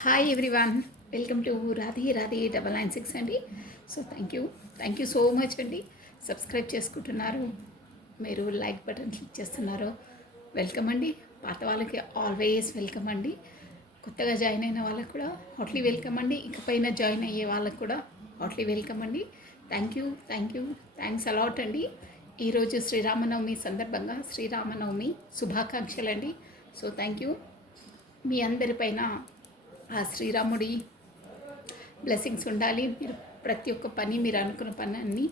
Hi everyone, welcome to Radhe Radhe 996 అండి. So thank you so much అండి. Subscribe చేసుకుంటున్నారు, మీరు లైక్ బటన్ క్లిక్ చేస్తున్నారు. వెల్కమ్ అండి. పాత వాళ్ళకి ఆల్వేస్ వెల్కమ్ అండి. కొత్తగా జాయిన్ అయిన వాళ్ళకి కూడా హాట్లీ వెల్కమ్ అండి. ఇకపైన జాయిన్ అయ్యే వాళ్ళకి కూడా హాట్లీ వెల్కమ్ అండి. థ్యాంక్స్ అలాట్ అండి. ఈరోజు శ్రీరామనవమి సందర్భంగా శ్రీరామనవమి శుభాకాంక్షలు అండి. So thank you. మీ అందరిపైన ఆ శ్రీరాముడి బ్లెస్సింగ్స్ ఉండాలి. మీరు ప్రతి ఒక్క పని, మీరు అనుకున్న పని అన్నీ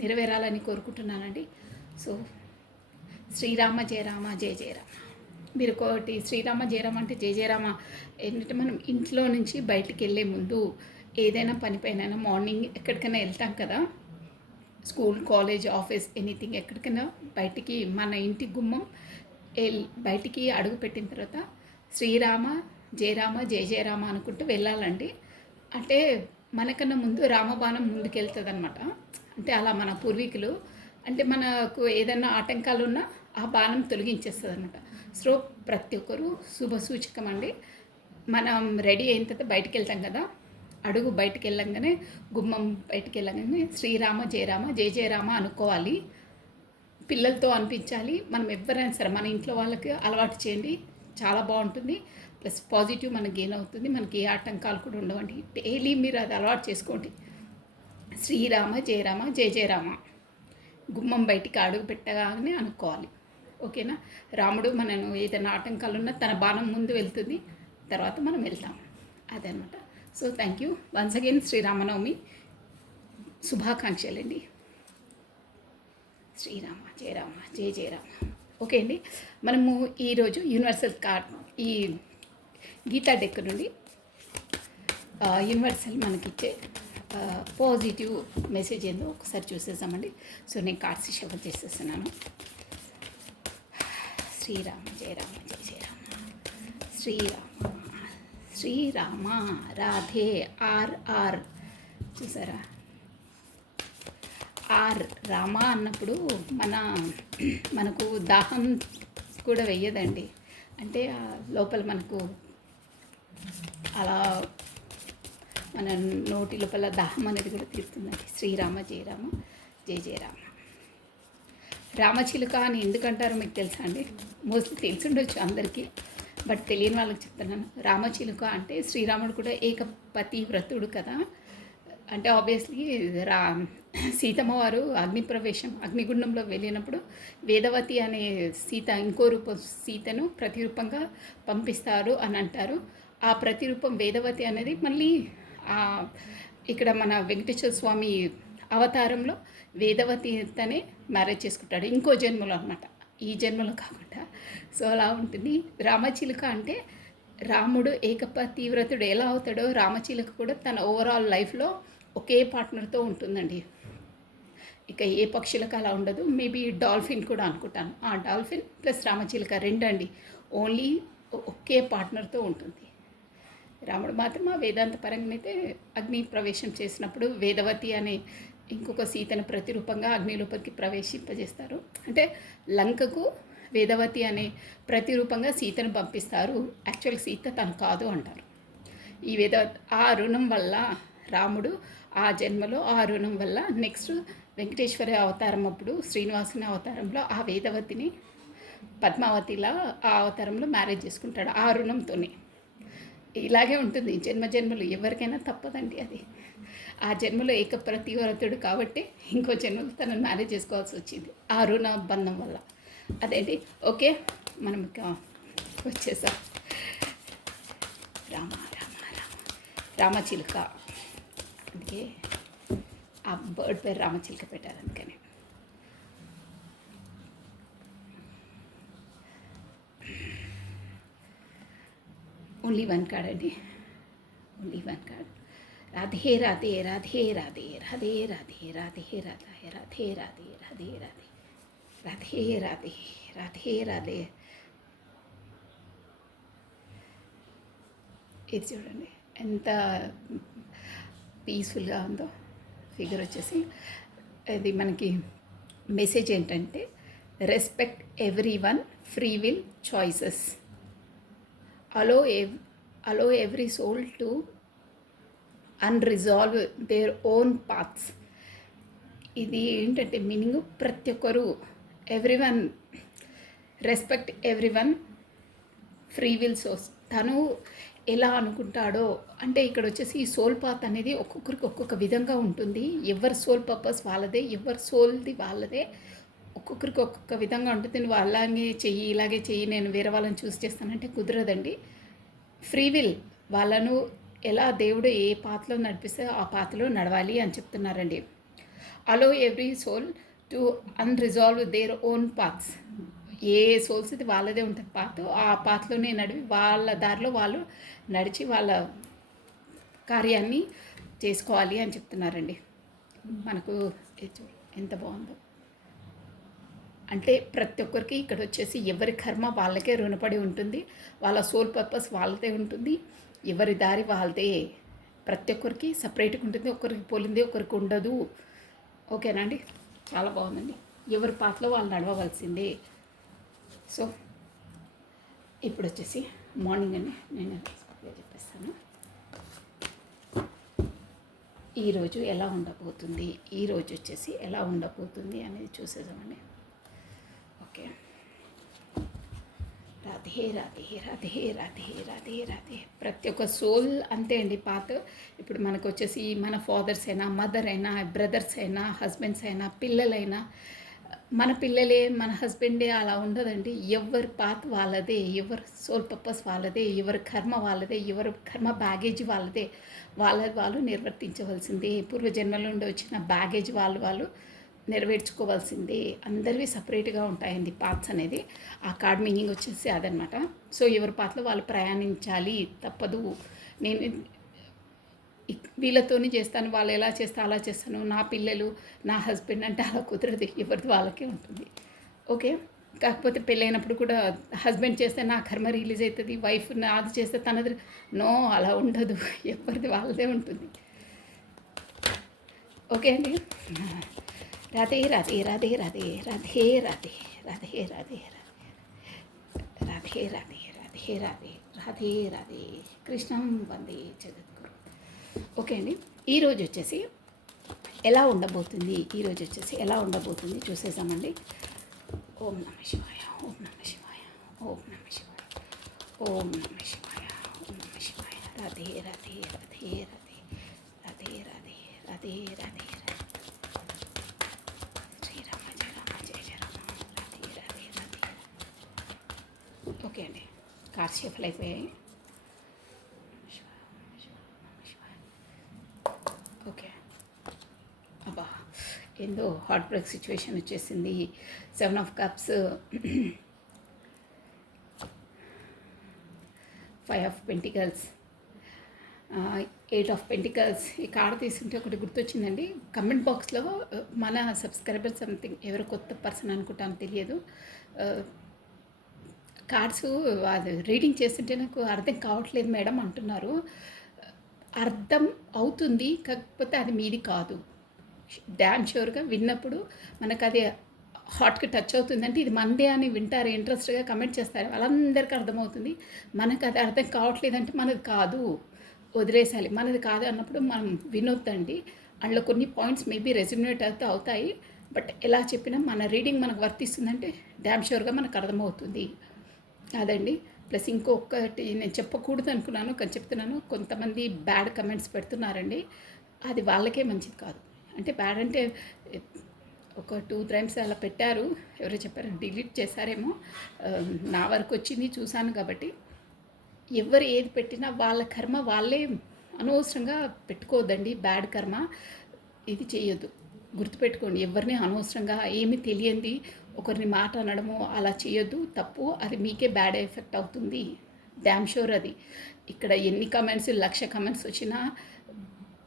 నెరవేరాలని కోరుకుంటున్నానండి. సో శ్రీరామ జయ రామ జయ జయ రామ. మీరు ఒకటి శ్రీరామ జయరామ అంటే జయ జయరామ ఏంటంటే, మనం ఇంట్లో నుంచి బయటికి వెళ్ళే ముందు ఏదైనా పనిపైన మార్నింగ్ ఎక్కడికైనా వెళ్తాం కదా, స్కూల్, కాలేజ్, ఆఫీస్, ఎనీథింగ్ ఎక్కడికైనా బయటికి మన ఇంటి గుమ్మం బయటికి అడుగు పెట్టిన తర్వాత శ్రీరామ జయరామ జయ జయరామ అనుకుంటూ వెళ్ళాలండి. అంటే మనకన్నా ముందు రామబాణం ముందుకెళ్తుంది అనమాట. అంటే అలా మన పూర్వీకులు, అంటే మనకు ఏదైనా ఆటంకాలు ఉన్నా ఆ బాణం తొలగించేస్తుంది అనమాట. సో ప్రతి ఒక్కరు శుభ సూచకం అండి. మనం రెడీ అయిన తర్వాత బయటికి వెళ్తాం కదా, అడుగు బయటికి వెళ్ళంగానే, గుమ్మం బయటికి వెళ్ళంగానే శ్రీరామ జయరామ జయ జయరామ అనుకోవాలి. పిల్లలతో అనిపించాలి. మనం ఎవరైనా సరే మన ఇంట్లో వాళ్ళకి అలవాటు చేయండి, చాలా బాగుంటుంది. ప్లస్ పాజిటివ్ మనకి గెయిన్ అవుతుంది. మనకి ఏ ఆటంకాలు కూడా ఉండవండి. డైలీ మీరు అది అలవాటు చేసుకోండి. శ్రీరామ జయరామ జయ జయరామ గుమ్మం బయటికి అడుగు పెట్టగానే అనుకోవాలి. ఓకేనా? రాముడు మనను ఏదైనా ఆటంకాలు ఉన్నా తన బాణం ముందు వెళ్తుంది, తర్వాత మనం వెళ్తాం. అదనమాట. So thank you once again. Sri Rama Navami శుభాకాంక్షలు అండి. శ్రీరామ జయరామ జయ జయరామ. ఓకే అండి, మనము ఈరోజు యూనివర్సల్ కార్డ్, ఈ గీతా డెక్ నుండి యూనివర్సల్ మనకిచ్చే పాజిటివ్ మెసేజ్ ఏందో ఒకసారి చూసేసామండి. సో నేను కార్డ్స్ షఫల్ చేసేస్తున్నాను. శ్రీరామ జయరామ జయ జయరామ. శ్రీరామ రాధే ఆర్ చూసారా? ఆర్ రామ అన్నప్పుడు మనకు దాహం కూడా వెయ్యదండి. అంటే లోపల మనకు అలా మన నోటి లోపల దాహం అనేది కూడా తీరుతుందండి. శ్రీరామ జయరామ జయ జయరామ. రామచిలుక అని ఎందుకంటారో మీకు తెలుసా అండి? మోస్ట్లీ తెలిసి ఉండొచ్చు అందరికీ, బట్ తెలియని వాళ్ళకి చెప్తున్నాను. రామచిలుక అంటే శ్రీరాముడు కూడా ఏకపతి వ్రతుడు కదా. అంటే ఆబ్వియస్లీ సీతమ్మ వారు అగ్నిగుండంలో వెళ్ళినప్పుడు వేదవతి అనే సీత, ఇంకో రూపం సీతను ప్రతిరూపంగా పంపిస్తారు అని అంటారు. ఆ ప్రతిరూపం వేదవతి అనేది మళ్ళీ ఇక్కడ మన వెంకటేశ్వర స్వామి అవతారంలో వేదవతితోనే మ్యారేజ్ చేసుకుంటాడు, ఇంకో జన్మలో అనమాట, ఈ జన్మలో కాకుండా. సో అలా ఉంటుంది. రామచిలుక అంటే రాముడు ఏకపతి వ్రతుడు ఎలా అవుతాడో, రామచిలుక కూడా తన ఓవరాల్ లైఫ్లో ఒకే పార్ట్నర్తో ఉంటుందండి. ఇక ఏ పక్షులకు అలా ఉండదు. మేబీ డాల్ఫిన్ కూడా అనుకుంటాను. ఆ డాల్ఫిన్ ప్లస్ రామచిలుక రెండండి, ఓన్లీ ఒకే పార్ట్నర్తో ఉంటుంది. రాముడు మాత్రం ఆ వేదాంత పరంగానైతే అగ్ని ప్రవేశం చేసినప్పుడు వేదవతి అనే ఇంకొక సీతను ప్రతిరూపంగా అగ్నిలోపలికి ప్రవేశింపజేస్తారు. అంటే లంకకు వేదవతి అనే ప్రతిరూపంగా సీతను పంపిస్తారు. యాక్చువల్ సీత తను కాదు అంటారు. ఈ ఆ రుణం వల్ల రాముడు ఆ జన్మలో, ఆ రుణం వల్ల నెక్స్ట్ వెంకటేశ్వర అవతారం అప్పుడు, శ్రీనివాసుని అవతారంలో ఆ వేదవతిని పద్మావతిలా ఆ అవతారంలో మ్యారేజ్ చేసుకుంటాడు ఆ రుణంతోనే. ఇలాగే ఉంటుంది జన్మలు, ఎవరికైనా తప్పదండి అది. ఆ జన్మలో ఏకప్రతివ్రతుడు కాబట్టి ఇంకో జన్మలో తనను మ్యారేజ్ చేసుకోవాల్సి వచ్చింది ఆ రుణ బంధం వల్ల. అదేంటి. ఓకే, మనం ఇక వచ్చేసాం. రామ రామ రామ రామచిలుక, అందుకే ఆ బర్డ్ పేరు రామచిలుక పెట్టారు. అందుకని ఓన్లీ వన్ కార్డ్ అండి, only one card. Radhe Radhe Radhe Radhe Radhe Radhe Radhe Radhe Radhe Radhe Radhe Radhe Radhe Radhe Radhe Radhe. ఇది చూడండి ఎంత పీస్ఫుల్గా ఉందో. ఫిగర్ వచ్చేసి ఇది మనకి మెసేజ్ ఏంటంటే, respect every one free will choices, allow allow every soul to unresolve their own paths. ఇది ఏంటంటే మీనింగ్ ప్రతి ఒక్కరు everyone respect everyone free will source. తను ఎలా అనుకుంటాడో అంటే ఇక్కడ వచ్చేసి ఈ సోల్ పాత్ అనేది ఒక్కొక్కరికి ఒక్కొక్క విధంగా ఉంటుంది. ఎవరి సోల్ పర్పస్ వాళ్ళదే, ఎవరి సోల్ది వాళ్ళదే, ఒక్కొక్కరికి ఒక్కొక్క విధంగా ఉంటుంది. నువ్వు అలాగే చెయ్యి ఇలాగే చెయ్యి నేను వేరే వాళ్ళని చూస్ చేస్తానంటే కుదరదండి. ఫ్రీ విల్ వాళ్ళను ఎలా దేవుడు ఏ పాత్రలో నడిపిస్తే ఆ పాత్రలో నడవాలి అని చెప్తున్నారండి. Allow every soul to unresolve their own paths. A souls ఇది వాళ్ళదే ఉంటుంది పాత్, ఆ పాత్రలోనే నడివి వాళ్ళ దారిలో వాళ్ళు నడిచి వాళ్ళ కార్యాన్ని చేసుకోవాలి అని చెప్తున్నారండి. మనకు ఎంత బాగుందో అంటే ప్రతి ఒక్కరికి ఇక్కడ వచ్చేసి ఎవరి కర్మ వాళ్ళకే రుణపడి ఉంటుంది, వాళ్ళ సోల్ పర్పస్ వాళ్ళదే ఉంటుంది, ఎవరి దారి వాళ్ళదే. ప్రతి ఒక్కరికి సపరేట్గా ఉంటుంది, ఒకరికి పోలింది ఒకరికి ఉండదు. ఓకేనా అండి? చాలా బాగుందండి. ఎవరి పాత్రలో వాళ్ళు నడవవలసిందే. సో ఇప్పుడు వచ్చేసి మార్నింగ్ అని నేను చెప్పేస్తాను. ఈరోజు ఎలా ఉండబోతుంది, ఈరోజు వచ్చేసి ఎలా ఉండబోతుంది అనేది చూసేద్దామండి. ఓకే. రాధే రాధే రాధే రాధే రాధే రాధే. ప్రతి ఒక్క సోల్ అంతే అండి పాత. ఇప్పుడు మనకు వచ్చేసి మన ఫాదర్స్ అయినా, మదర్ అయినా, బ్రదర్స్ అయినా, హస్బెండ్స్ అయినా, పిల్లలైనా, మన పిల్లలే మన హస్బెండే అలా ఉండదండి. ఎవరి పాత్ వాళ్ళదే, ఎవరి సోల్ పర్పస్ వాళ్ళదే, ఎవరి కర్మ వాళ్ళదే, ఎవరి కర్మ బ్యాగేజ్ వాళ్ళదే. వాళ్ళు నిర్వర్తించవలసిందే. పూర్వజన్మల నుండి వచ్చిన బ్యాగేజ్ వాళ్ళు నెరవేర్చుకోవాల్సిందే. అందరివి సపరేట్గా ఉంటాయండి పాత్స్ అనేది. ఆ కార్డ్ మీనింగ్ వచ్చేసి అదనమాట. సో ఎవరి పాత్రలో వాళ్ళు ప్రయాణించాలి, తప్పదు. నేను వీళ్ళతోనే చేస్తాను, వాళ్ళు ఎలా చేస్తే అలా చేస్తాను, నా పిల్లలు నా హస్బెండ్ అంటే అలా కుదరదు, ఎవరిది వాళ్ళకే ఉంటుంది. ఓకే. కాకపోతే పెళ్ళైనప్పుడు కూడా హస్బెండ్ చేస్తే నా కర్మ రిలీజ్ అవుతుంది, వైఫ్ నాది చేస్తే తనది. నో, అలా ఉండదు, ఎవరిది వాళ్ళదే ఉంటుంది. ఓకే అండి. రాధే రాధే రాధే రాధే రాధే రాధే రాధే రాధే రాధే రాధే రాధే రాధే రాధే రాధే కృష్ణం వందే జగద్గురు. ఓకే అండి. ఈరోజు వచ్చేసి ఎలా ఉండబోతుంది, ఈరోజు వచ్చేసి ఎలా ఉండబోతుంది చూసేసామండి. ఓం నమ శివాయ, ఓం నమ శివాయ, ఓం నమ శివాయ, ఓం నమ శివాయ, ఓం నమ శివాయ. రాధే రాధే రాధే రాధే రాధే రాధే రాధే రాధే. ఓకే అండి. కార్డ్స్ షఫల్ అయిపోయాయి. ఓకే. అబ్బా, ఏందో హార్ట్ బ్రేక్ సిచ్యువేషన్ వచ్చేసింది. 7 of Cups, 5 of Pentacles, 8 of Pentacles. ఈ కార్డు తీసుకుంటే ఒకటి గుర్తొచ్చిందండి. కమెంట్ బాక్స్లో మన సబ్స్క్రైబర్ సంథింగ్ ఎవరో కొత్త పర్సన్ అనుకుంటాను, తెలియదు. కార్డ్స్ అది రీడింగ్ చేస్తుంటే నాకు అర్థం కావట్లేదు మేడం అంటున్నారు. అర్థం అవుతుంది, కాకపోతే అది మీది కాదు. డ్యామ్ షూర్గా విన్నప్పుడు మనకు అది హార్ట్కి టచ్ అవుతుందంటే ఇది మనదే అని వింటారు, ఇంట్రెస్ట్గా కమెంట్ చేస్తారు, వాళ్ళందరికీ అర్థమవుతుంది. మనకు అది అర్థం కావట్లేదంటే మనది కాదు, వదిలేసాలి. మనది కాదు అన్నప్పుడు మనం వినొద్దండి. అందులో కొన్ని పాయింట్స్ మేబీ రెజ్యూనేట్ అయితే అవుతాయి, బట్ ఎలా చెప్పినా మన రీడింగ్ మనకు వర్తిస్తుందంటే డ్యామ్ షూర్గా మనకు అర్థమవుతుంది. అదండి. ప్లస్ ఇంకొకటి నేను చెప్పకూడదు అనుకున్నాను, కానీ చెప్తున్నాను. కొంతమంది బ్యాడ్ కమెంట్స్ పెడుతున్నారండి, అది వాళ్ళకే మంచిది కాదు. అంటే బ్యాడ్ అంటే ఒక 2 times అలా పెట్టారు, ఎవరో చెప్పారు, డిలీట్ చేశారేమో. నా వరకు వచ్చింది, చూశాను. కాబట్టి ఎవరు ఏది పెట్టినా వాళ్ళ కర్మ వాళ్ళే, అనవసరంగా పెట్టుకోవద్దండి. బ్యాడ్ కర్మ ఇది చేయొద్దు, గుర్తుపెట్టుకోండి. ఎవరిని అనవసరంగా ఏమీ తెలియంది ఒకరిని మాట అనడము అలా చేయొద్దు, తప్పు. అది మీకే బ్యాడ్ ఎఫెక్ట్ అవుతుంది, డ్యామ్ షూర్. అది ఇక్కడ ఎన్ని కమెంట్స్, 1,00,000 కమెంట్స్ వచ్చినా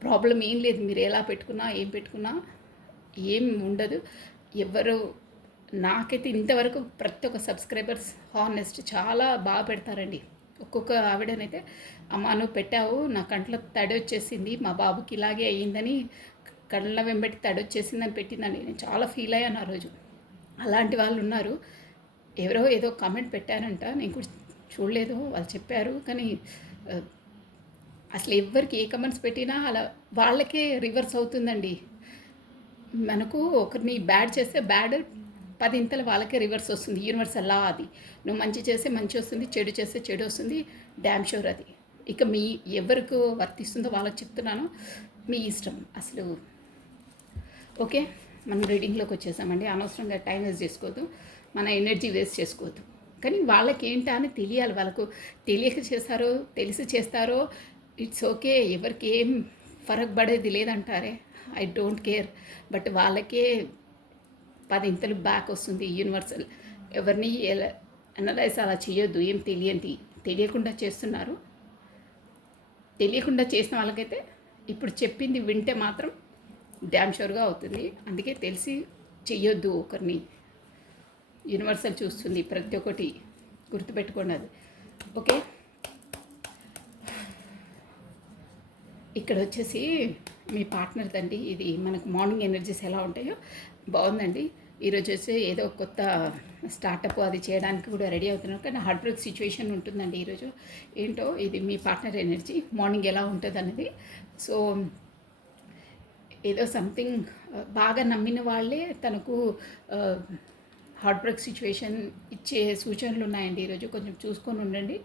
ప్రాబ్లం ఏం లేదు. మీరు ఎలా పెట్టుకున్నా ఏం పెట్టుకున్నా ఏం ఉండదు. ఎవరు నాకైతే ఇంతవరకు ప్రతి ఒక్క సబ్స్క్రైబర్స్ హానెస్ట్ చాలా బాగా పెడతారండి. ఒక్కొక్క ఆవిడనైతే, అమ్మ నువ్వు పెట్టావు, నా కంట్లో తడి వచ్చేసింది, మా బాబుకి ఇలాగే అయ్యిందని, కళ్ళ వెంబడి తడి వచ్చేసిందని పెట్టిందని నేను చాలా ఫీల్ అయ్యాను ఆ రోజు. అలాంటి వాళ్ళు ఉన్నారు. ఎవరో ఏదో కామెంట్ పెట్టారంట, నేను కూడా చూడలేదు, వాళ్ళు చెప్పారు. కానీ అసలు ఎవ్వరికి ఏ కమెంట్స్ పెట్టినా అలా వాళ్ళకే రివర్స్ అవుతుందండి. మనకు ఒకరిని బ్యాడ్ చేస్తే బ్యాడ్ 10 ఇంతలు వాళ్ళకే రివర్స్ వస్తుంది. యూనివర్సల్ లా అది. నువ్వు మంచి చేస్తే మంచి వస్తుంది, చెడు చేస్తే చెడు వస్తుంది. డ్యామ్ షూర్ అది. ఇక మీ ఎవరికి వర్తిస్తుందో వాళ్ళకి చెప్తున్నాను. మీ ఇష్టం అసలు. ఓకే, మనం రీడింగ్లోకి వచ్చేసామండి. అనవసరంగా టైం వేస్ట్ చేసుకోవద్దు, మన ఎనర్జీ వేస్ట్ చేసుకోవద్దు. కానీ వాళ్ళకి ఏంటా అని తెలియాలి. వాళ్ళకు తెలియక చేస్తారో తెలిసి చేస్తారో ఇట్స్ ఓకే, ఎవరికి ఏం ఫరక్ పడేది లేదంటారే, ఐ డోంట్ కేర్. బట్ వాళ్ళకే 10 ఇంతలు బ్యాక్ వస్తుంది యూనివర్సల్. ఎవరిని ఎలా అనలైజ్ అలా చేయొద్దు. ఏం తెలియకుండా చేస్తున్నారు. తెలియకుండా చేసిన వాళ్ళకైతే ఇప్పుడు చెప్పింది వింటే మాత్రం డ్యామ్ షూర్గా అవుతుంది. అందుకే తెలిసి చెయ్యొద్దు ఒకరిని. యూనివర్సల్ చూస్తుంది ప్రతి ఒక్కటి, గుర్తుపెట్టుకోండి అది. ఓకే, ఇక్కడ వచ్చేసి మీ పార్ట్నర్ తండి. ఇది మనకు మార్నింగ్ ఎనర్జీస్ ఎలా ఉంటాయో బాగుందండి. ఈరోజు వచ్చి ఏదో కొత్త స్టార్టప్ అది చేయడానికి కూడా రెడీ అవుతున్నారు. కానీ హార్డ్ వర్క్ సిచ్యువేషన్ ఉంటుందండి ఈరోజు. ఏంటో ఇది మీ పార్ట్నర్ ఎనర్జీ మార్నింగ్ ఎలా ఉంటుంది అనేది. సో ఏదో సంథింగ్ బాగా నమ్మిన వాళ్ళే తనకు హార్డ్ వర్క్ సిచ్యువేషన్ ఇచ్చే సూచనలు ఉన్నాయండి ఈరోజు. కొంచెం చూసుకొని ఉండండి.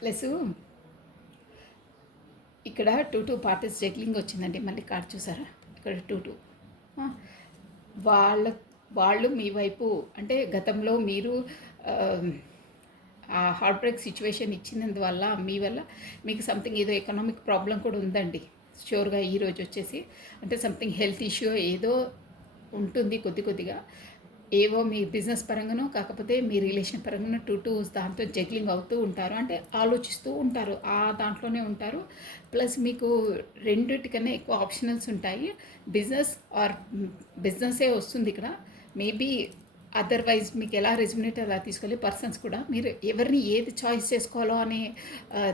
ప్లస్ ఇక్కడ 2 పార్టీస్ జగ్లింగ్ వచ్చిందండి. మళ్ళీ కార్డ్ చూసారా, ఇక్కడ 2 వాళ్ళు మీ వైపు అంటే గతంలో మీరు ఆ హార్ట్ బ్రేక్ సిచ్యువేషన్ ఇచ్చినందువల్ల మీ వల్ల మీకు సంథింగ్ ఏదో ఎకనామిక్ ప్రాబ్లం కూడా ఉందండి షూర్గా. ఈరోజు వచ్చేసి అంటే సంథింగ్ హెల్త్ ఇష్యూ ఏదో ఉంటుంది కొద్దిగా. ఏవో మీ బిజినెస్ పరంగానో కాకపోతే మీ రిలేషన్ పరంగానో 2 దాంతో జగ్లింగ్ అవుతూ ఉంటారు. అంటే ఆలోచిస్తూ ఉంటారు, ఆ దాంట్లోనే ఉంటారు. ప్లస్ మీకు రెండిటికన్నా ఎక్కువ ఆప్షనల్స్ ఉంటాయి. బిజినెస్సే వస్తుంది ఇక్కడ. మేబీ అదర్వైజ్ మీకు ఎలా రెజ్యుమినేట్ అలా తీసుకోవాలి. పర్సన్స్ కూడా మీరు ఎవరిని ఏది చాయిస్ చేసుకోవాలో అనే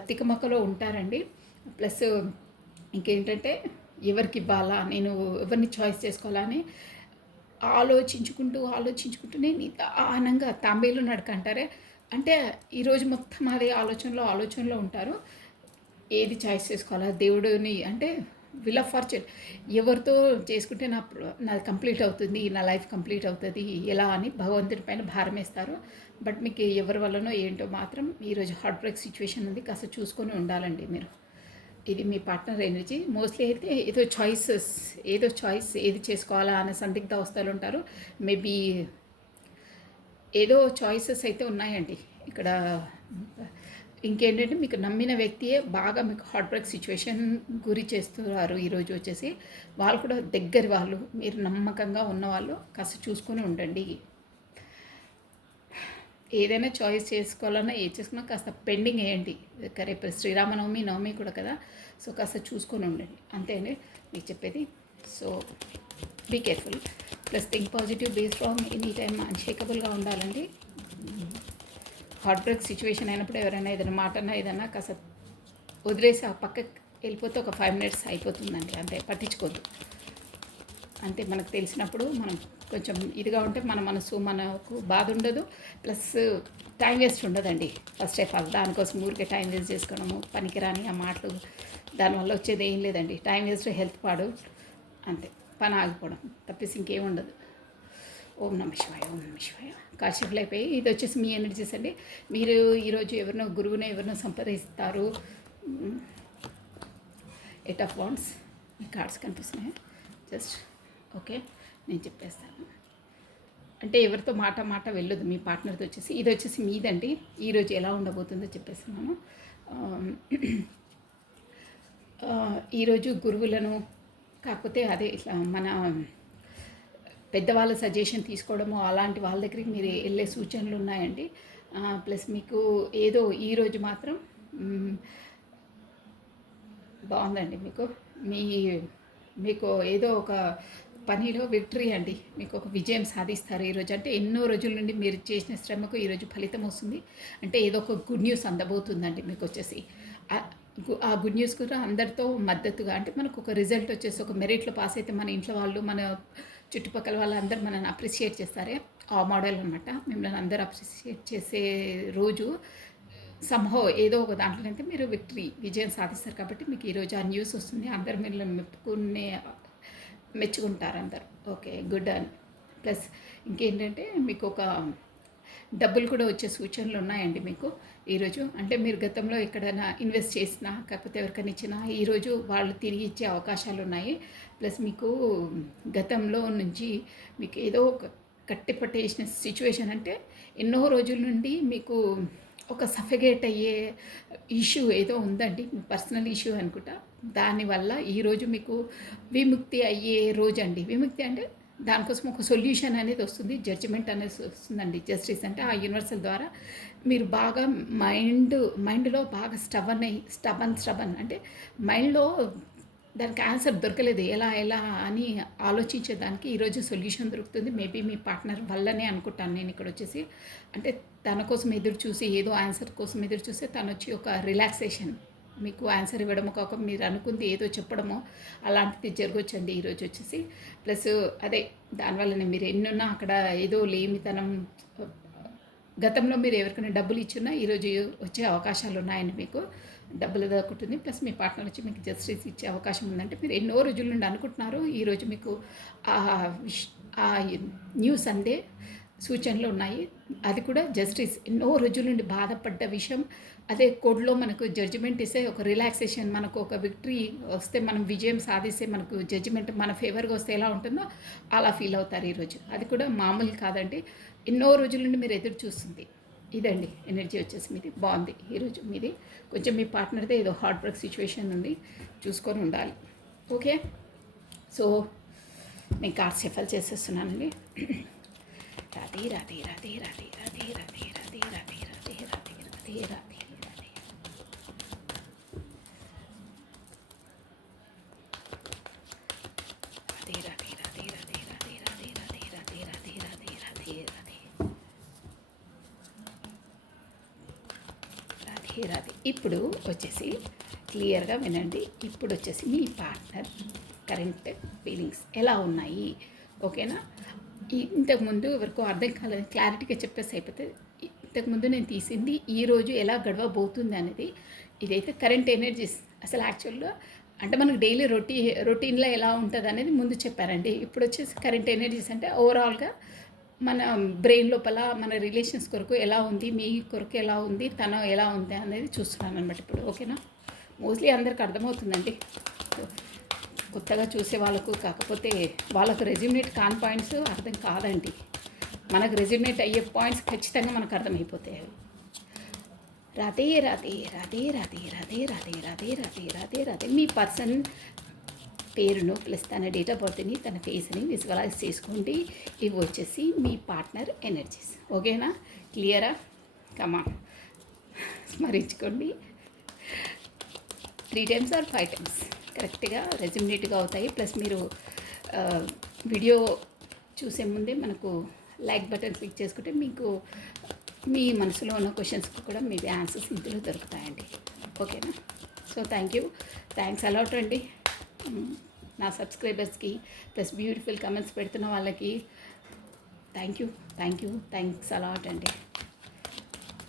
తికమకలో ఉంటారండి. ప్లస్ ఇంకేంటంటే ఎవరికి ఇవ్వాలా, నేను ఎవరిని చాయిస్ చేసుకోవాలా అని ఆలోచించుకుంటూనే నిదానంగా తాంబేలు నడక అంటారే, అంటే ఈరోజు మొత్తం అదే ఆలోచనలో ఉంటారు. ఏది చాయిస్ చేసుకోవాలా దేవుడిని అంటే విల్ ఆఫ్ ఫార్చ్యూన్ ఎవరితో చేసుకుంటే నాది కంప్లీట్ అవుతుంది, నా లైఫ్ కంప్లీట్ అవుతుంది ఎలా అని భగవంతుడి పైన భారం వేస్తారు. బట్ మీకు ఎవరి వల్లనో ఏంటో మాత్రం ఈరోజు హార్ట్ బ్రేక్ సిచ్యువేషన్ ఉంది. కాస్త చూసుకొని ఉండాలండి మీరు. ఇది మీ పార్ట్నర్ ఎనర్జీ. మోస్ట్లీ అయితే ఏదో చాయిస్ ఏది చేసుకోవాలా అనే సందిగ్ధ అవస్థలు ఉంటారు. మేబీ ఏదో చాయిసెస్ అయితే ఉన్నాయండి ఇక్కడ. ఇంకేంటంటే మీకు నమ్మిన వ్యక్తియే బాగా మీకు హార్ట్ బ్రేక్ సిచ్యువేషన్ గురి చేస్తున్నారు ఈరోజు వచ్చేసి. వాళ్ళు కూడా దగ్గర వాళ్ళు, మీరు నమ్మకంగా ఉన్నవాళ్ళు. కాస్త చూసుకొని ఉండండి. ఏదైనా చాయిస్ చేసుకోవాలన్నా ఏది చేసుకున్నా కాస్త పెండింగ్ వేయండి. రేపు నవమి కూడా కదా. సో కాస్త చూసుకొని ఉండండి అంతే అండి మీకు చెప్పేది. So be careful. Plus think positive, be strong, any time అన్షేకబుల్గా ఉండాలండి. హార్ట్ బ్రేక్ సిచ్యువేషన్ అయినప్పుడు ఎవరైనా ఏదైనా మాట అన్నా ఏదన్నా కాస్త వదిలేసి ఆ పక్కకి వెళ్ళిపోతే ఒక 5 minutes అయిపోతుందండి. అంతే, పట్టించుకోవద్దు. అంతే, మనకు తెలిసినప్పుడు మనం కొంచెం ఇదిగా ఉంటే మన మనసు మనకు బాధ ఉండదు. ప్లస్ టైం వేస్ట్ ఉండదండి. ఫస్ట్ ఆఫ్ ఆల్ దానికోసం ఊరికే టైం వేస్ట్ చేసుకోవడము, పనికిరాని ఆ మాటలు, దానివల్ల వచ్చేది ఏం లేదండి. టైం వేస్ట్, హెల్త్ పాడు, అంతే, పని ఆగిపోవడం తప్పేసి ఇంకేం ఉండదు. ఓం నమః శివాయ, ఓం నమః శివాయ. కాశీఫుల్ అయిపోయి ఇది వచ్చేసి మీ ఎనర్జీస్ అండి. మీరు ఈరోజు ఎవరినో సంప్రదిస్తారు. 8 of Wands ఈ కార్డ్స్ కనిపిస్తున్నాయి. జస్ట్ ఓకే, నేను చెప్పేస్తాను. అంటే ఎవరితో మాట వెళ్ళదు మీ పార్ట్నర్తో వచ్చేసి. ఇది వచ్చేసి మీదండి. ఈరోజు ఎలా ఉండబోతుందో చెప్పేస్తున్నాను. ఈరోజు గురువులను కాకపోతే అదే ఇట్లా మన పెద్దవాళ్ళ సజెషన్ తీసుకోవడము అలాంటి వాళ్ళ దగ్గరికి మీరు వెళ్ళే సూచనలు ఉన్నాయండి. ప్లస్ మీకు ఏదో ఈరోజు మాత్రం బాగుందండి. మీకు ఏదో ఒక పనిలో విక్టరీ అండి. మీకు ఒక విజయం సాధిస్తారు ఈరోజు. అంటే ఎన్నో రోజుల నుండి మీరు చేసిన శ్రమకు ఈరోజు ఫలితం వస్తుంది. అంటే ఏదో ఒక గుడ్ న్యూస్ అందబోతుందండి మీకు వచ్చేసి. ఆ గుడ్ న్యూస్ కూడా అందరితో మద్దతుగా, అంటే మనకు ఒక రిజల్ట్ వచ్చేసి ఒక మెరిట్లో పాస్ అయితే మన ఇంట్లో వాళ్ళు, మన చుట్టుపక్కల వాళ్ళందరూ మనల్ని అప్రిషియేట్ చేస్తారే, ఆ మోడల్ అనమాట. మిమ్మల్ని అందరూ అప్రిషియేట్ చేసే రోజు సంహవ్ ఏదో ఒక దాంట్లోనైతే మీరు విజయం సాధిస్తారు కాబట్టి మీకు ఈరోజు ఆ న్యూస్ వస్తుంది. అందరు మిమ్మల్ని మెచ్చుకుంటారు అందరు. ఓకే, గుడ్ అని. ప్లస్ ఇంకేంటంటే మీకు ఒక డబ్బులు కూడా వచ్చే సూచనలు ఉన్నాయండి మీకు ఈరోజు. అంటే మీరు గతంలో ఎక్కడైనా ఇన్వెస్ట్ చేసినా కాకపోతే ఎవరికైనా ఇచ్చినా ఈరోజు వాళ్ళు తిరిగి ఇచ్చే అవకాశాలు ఉన్నాయి. ప్లస్ మీకు గతంలో నుంచి మీకు ఏదో ఒక కట్టి పట్టేసిన సిచ్యువేషన్, అంటే ఎన్నో రోజుల నుండి మీకు ఒక సఫిగేట్ అయ్యే ఇష్యూ ఏదో ఉందండి, మీ పర్సనల్ ఇష్యూ అనుకుంటా. దానివల్ల ఈరోజు మీకు విముక్తి అయ్యే రోజు అండి. విముక్తి అంటే దానికోసం ఒక సొల్యూషన్ అనేది వస్తుంది, జడ్జిమెంట్ అనేది వస్తుందండి. జస్టిస్ అంటే ఆ యూనివర్సల్ ద్వారా మీరు బాగా మైండ్లో బాగా స్టబన్ అంటే మైండ్లో దానికి ఆన్సర్ దొరకలేదు, ఎలా ఎలా అని ఆలోచించేదానికి ఈరోజు సొల్యూషన్ దొరుకుతుంది. మేబీ మీ పార్ట్నర్ వల్లనే అనుకుంటాను నేను ఇక్కడ వచ్చేసి. అంటే తన కోసం ఎదురు చూసి, ఏదో ఆన్సర్ కోసం ఎదురు చూస్తే తను వచ్చి ఒక రిలాక్సేషన్ మీకు ఆన్సర్ ఇవ్వడము కాక మీరు అనుకుంది ఏదో చెప్పడమో అలాంటిది జరగవచ్చండి ఈరోజు వచ్చేసి. ప్లస్ అదే దానివల్లనే మీరు ఎన్నున్నా అక్కడ ఏదో లేమితనం, గతంలో మీరు ఎవరికైనా డబ్బులు ఇచ్చున్నా ఈరోజు వచ్చే అవకాశాలు ఉన్నాయండి మీకు. డబ్బులు దొరుకుతుంది. ప్లస్ మీ పార్ట్నర్ వచ్చి మీకు జస్టిస్ ఇచ్చే అవకాశం ఉందంటే మీరు ఎన్నో రోజుల నుండి అనుకుంటున్నారు. ఈరోజు మీకు ఆ న్యూస్ అందే సూచనలు ఉన్నాయి. అది కూడా జస్టిస్, ఎన్నో రోజుల నుండి బాధపడ్డ విషయం అదే కోర్టులో మనకు జడ్జిమెంట్ ఇస్తే ఒక రిలాక్సేషన్, మనకు ఒక విక్టరీ వస్తే, మనం విజయం సాధిస్తే, మనకు జడ్జిమెంట్ మన ఫేవర్గా వస్తే ఎలా ఉంటుందో అలా ఫీల్ అవుతారు ఈరోజు. అది కూడా మామూలు కాదండి, ఎన్నో రోజుల నుండి మీరు ఎదురు చూస్తుంది. ఇదండి ఎనర్జీ వచ్చేసి మీది బాగుంది ఈరోజు. మీది కొంచెం మీ పార్ట్నర్దే ఏదో హార్ట్ బ్రేక్ సిచ్యువేషన్ ఉంది, చూసుకొని ఉండాలి. ఓకే, సో నేను కార్డ్స్ షఫల్ చేసేస్తున్నానండి. రాధే రాధే రాధే రాధే రాధే రాధే రాధే రాధే రాధే రాధే రాధే రాధే రాధే. రాధే రాధే రాధే రాధే రాధే రాధే రాధే రాధే రాధే రాధే రాధే రాధే రాధే. ఇప్పుడు వచ్చేసి క్లియర్గా వినండి. ఇప్పుడు వచ్చేసి మీ పార్ట్నర్ కరెంట్ ఫీలింగ్స్ ఎలా ఉన్నాయి, ఓకేనా? ఇంతకుముందు ఎవరికో అర్థం కాలేదు, క్లారిటీగా చెప్పేసి అయిపోతే. ఇంతకుముందు నేను తీసింది ఈరోజు ఎలా గడవబోతుంది అనేది. ఇదైతే కరెంట్ ఎనర్జీస్. అసలు యాక్చువల్గా అంటే మనకు డైలీ రొటీన్లో ఎలా ఉంటుంది అనేది ముందు చెప్పారండి. ఇప్పుడు వచ్చేసి కరెంట్ ఎనర్జీస్ అంటే ఓవరాల్గా మన బ్రెయిన్ లోపల మన రిలేషన్స్ కొరకు ఎలా ఉంది, మీ కొరకు ఎలా ఉంది, తను ఎలా ఉంది అనేది చూస్తున్నాను అనమాట ఇప్పుడు. ఓకేనా? మోస్ట్లీ అందరికి అర్థమవుతుందండి, కొత్తగా చూసే వాళ్ళకు. కాకపోతే వాళ్ళకు రెజ్యూమేట్ కాని పాయింట్స్ అర్థం కాదండి, మనకు రెజ్యూమేట్ అయ్యే పాయింట్స్ ఖచ్చితంగా మనకు అర్థమైపోతాయి. రాధే రాధే రాధే రాధే రాధే రాధే రాధే రాధే రాధే రాధే. మీ పర్సన్ పేరును ప్లస్ తన డేట్ ఆఫ్ బర్త్ని, తన ఫేస్ని విజువలైజ్ చేసుకోండి. ఇవి వచ్చేసి మీ పార్ట్నర్ ఎనర్జీస్. ఓకేనా? క్లియరా? కమాన్, స్మరించుకోండి. 3 times or 5 times కరెక్ట్గా రెజ్యూమినేట్గా అవుతాయి. ప్లస్ మీరు వీడియో చూసే ముందే మనకు లైక్ బటన్ క్లిక్ చేసుకుంటే మీకు మీ మనసులో ఉన్న క్వశ్చన్స్కి కూడా మీ ఆన్సర్స్ ఇందులో దొరుకుతాయండి. ఓకేనా? సో థ్యాంక్స్ అలాట్ అండి నా సబ్స్క్రైబర్స్కి, ప్లస్ బ్యూటిఫుల్ కమెంట్స్ పెడుతున్న వాళ్ళకి థ్యాంక్స్ అలాట్ అండి.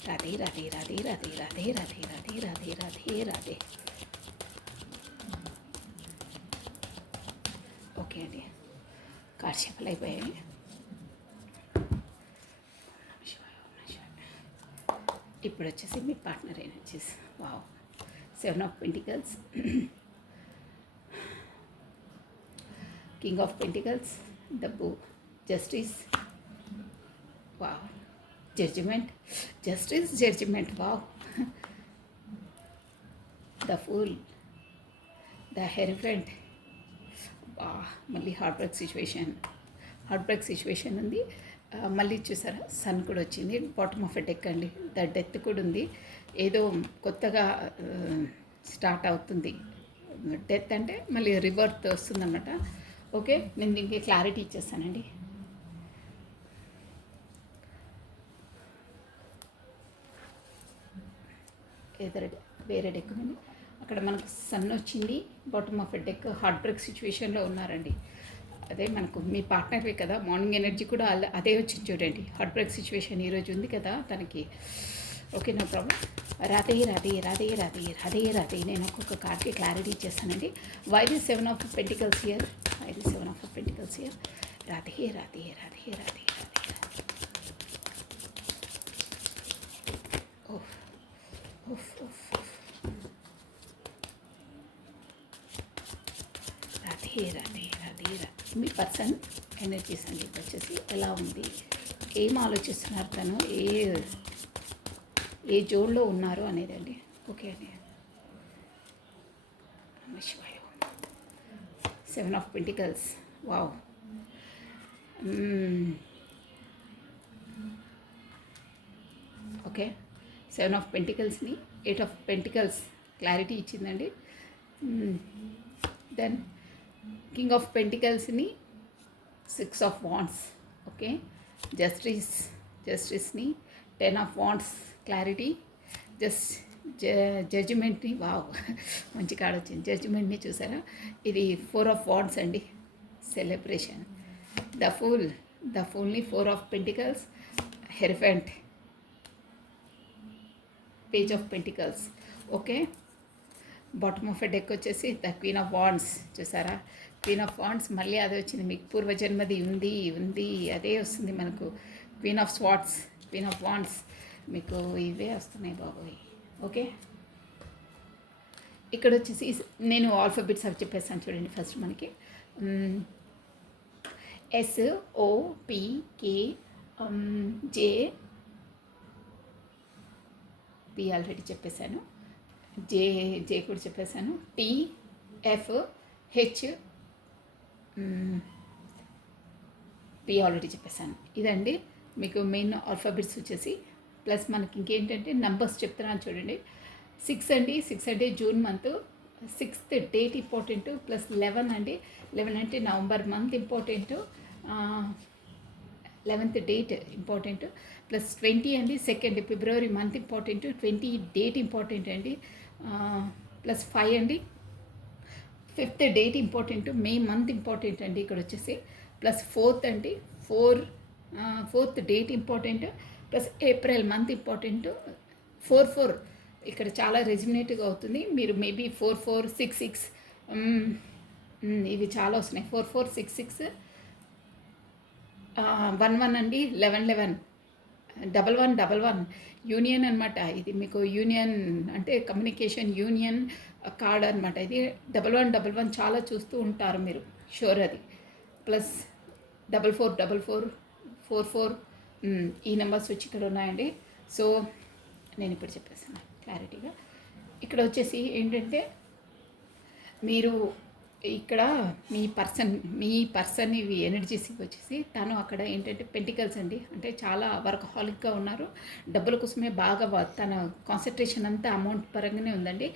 రాధే రాధే రాధే రాధే రాధే రాధే రాధే రాధే రాధే రాధే. ఓకే అండి, కార్డ్ షఫల్ అయిపోయాయి. ఇప్పుడు వచ్చేసి మీ partner energies. Wow, 7 of Pentacles, King of Pentacles, డబ్బు, justice, wow, judgement, wow, the fool, the hierophant, మళ్ళీ హార్ట్ బ్రేక్ సిచ్యువేషన్ ఉంది. మళ్ళీ చూసారా, సన్ కూడా వచ్చింది. బాటమ్ ఆఫ్ ఎ డెక్ అండి, ద డెత్ కూడా ఉంది. ఏదో కొత్తగా స్టార్ట్ అవుతుంది. డెత్ అంటే మళ్ళీ రివర్త్ వస్తుందన్నమాట. ఓకే, నేను దీనికి క్లారిటీ ఇచ్చేస్తానండి. వేరే డెక్ ఉంది, అక్కడ మనకు సన్ వచ్చింది. Bottom of a deck heart break సిచ్యువేషన్లో ఉన్నారండి. అదే మనకు మీ పార్ట్నర్వే కదా, మార్నింగ్ ఎనర్జీ కూడా అదే వచ్చింది చూడండి. హార్ట్ బ్రేక్ సిచ్యువేషన్ ఈరోజు ఉంది కదా తనకి. Okay, no problem. Radhe Radhe Radhe Radhe Radhe Radhe. నేను ఒక్కొక్క కార్డ్కి క్లారిటీ ఇచ్చేస్తానండి. Why the 7 of pentacles here, why the 7 of pentacles here. Radhe Radhe Radhe Radhe Radhe. Oh oh oh. Radhe Radhe Radhe Radhe. మీ పర్సన్ ఎనర్జీస్ అండి వచ్చేసి ఎలా ఉంది, ఏం ఆలోచిస్తున్నారు, తను ఏ జోన్లో ఉన్నారు అనేది అండి. ఓకే అండి. శివాయ. 7 ఆఫ్ పెంటికల్స్. వావ్. ఓకే, 7 ఆఫ్ పెంటికల్స్ని 8 ఆఫ్ పెంటికల్స్ క్లారిటీ ఇచ్చిందండి. దెన్ కింగ్ ఆఫ్ పెంటికల్స్ని 6 ఆఫ్ వాండ్స్. ఓకే, జస్టిస్ని 10 ఆఫ్ వాండ్స్ క్లారిటీ. జడ్జిమెంట్ని, వావ్ మంచి కార్డ్ వచ్చింది. జడ్జిమెంట్ని చూసారా, ఇది 4 ఆఫ్ వాండ్స్ అండి, సెలబ్రేషన్. ద ఫూల్ని 4 of pentacles, hierophant, page of pentacles. Okay, bottom of a deck వచ్చేసి ద క్వీన్ ఆఫ్ వాండ్స్. చూసారా, క్వీన్ ఆఫ్ వాండ్స్ మళ్ళీ అదే వచ్చింది. మీకు పూర్వజన్మది ఉంది అదే వస్తుంది మనకు. Queen of swords, queen of wands, మీకు ఇవే వస్తున్నాయి బాబోయ్. ఓకే, ఇక్కడ వచ్చేసి నేను ఆల్ఫాబెట్స్ అవి చెప్పేస్తాను చూడండి. ఫస్ట్ మనకి SOPK J, P ఆల్రెడీ చెప్పేశాను, జే కూడా చెప్పేశాను, TFH, P ఆల్రెడీ చెప్పేశాను. ఇదండి మీకు మెయిన్ ఆల్ఫాబెట్స్ వచ్చేసి. ప్లస్ మనకి ఇంకేంటంటే నంబర్స్ చెప్తున్నాను చూడండి. 6 అండి, 6 అంటే June month, 6th date important. Plus 11 అండి, 11 అంటే November month important, 11th date important. Plus 20 అండి, 2nd ఫిబ్రవరి మంత్ ఇంపార్టెంట్, 20 డేట్ ఇంపార్టెంట్ అండి. ప్లస్ 5 అండి, 5th date important, May month important అండి ఇక్కడ వచ్చేసి. ప్లస్ 4th అండి, 4th date important, plus April month important. 4 ఇక్కడ చాలా రెజిమినేట్గా అవుతుంది. మీరు మేబీ 4 6 6 ఇవి చాలా వస్తున్నాయి. 4 6 6, 1 అండి, 11 11 యూనియన్ అనమాట. ఇది మీకు యూనియన్ అంటే కమ్యూనికేషన్ యూనియన్ కార్డ్ అనమాట. ఇది 11 చాలా చూస్తూ ఉంటారు మీరు, షూర్ అది. ప్లస్ 44 44 ఈ నెంబర్స్ వచ్చి ఇక్కడ ఉన్నాయండి. సో నేను ఇప్పుడు చెప్పేసాను క్లారిటీగా. ఇక్కడ వచ్చేసి ఏంటంటే మీరు ఇక్కడ మీ పర్సన్ ఇవి ఎనర్జీస్ వచ్చేసి తను అక్కడ ఏంటంటే పెంటికల్స్ అండి, అంటే చాలా వర్కహాలిక్గా ఉన్నారు. డబ్బుల కోసమే బాగా తన కాన్సన్ట్రేషన్ అంతా అమౌంట్ పరంగానే ఉందండి.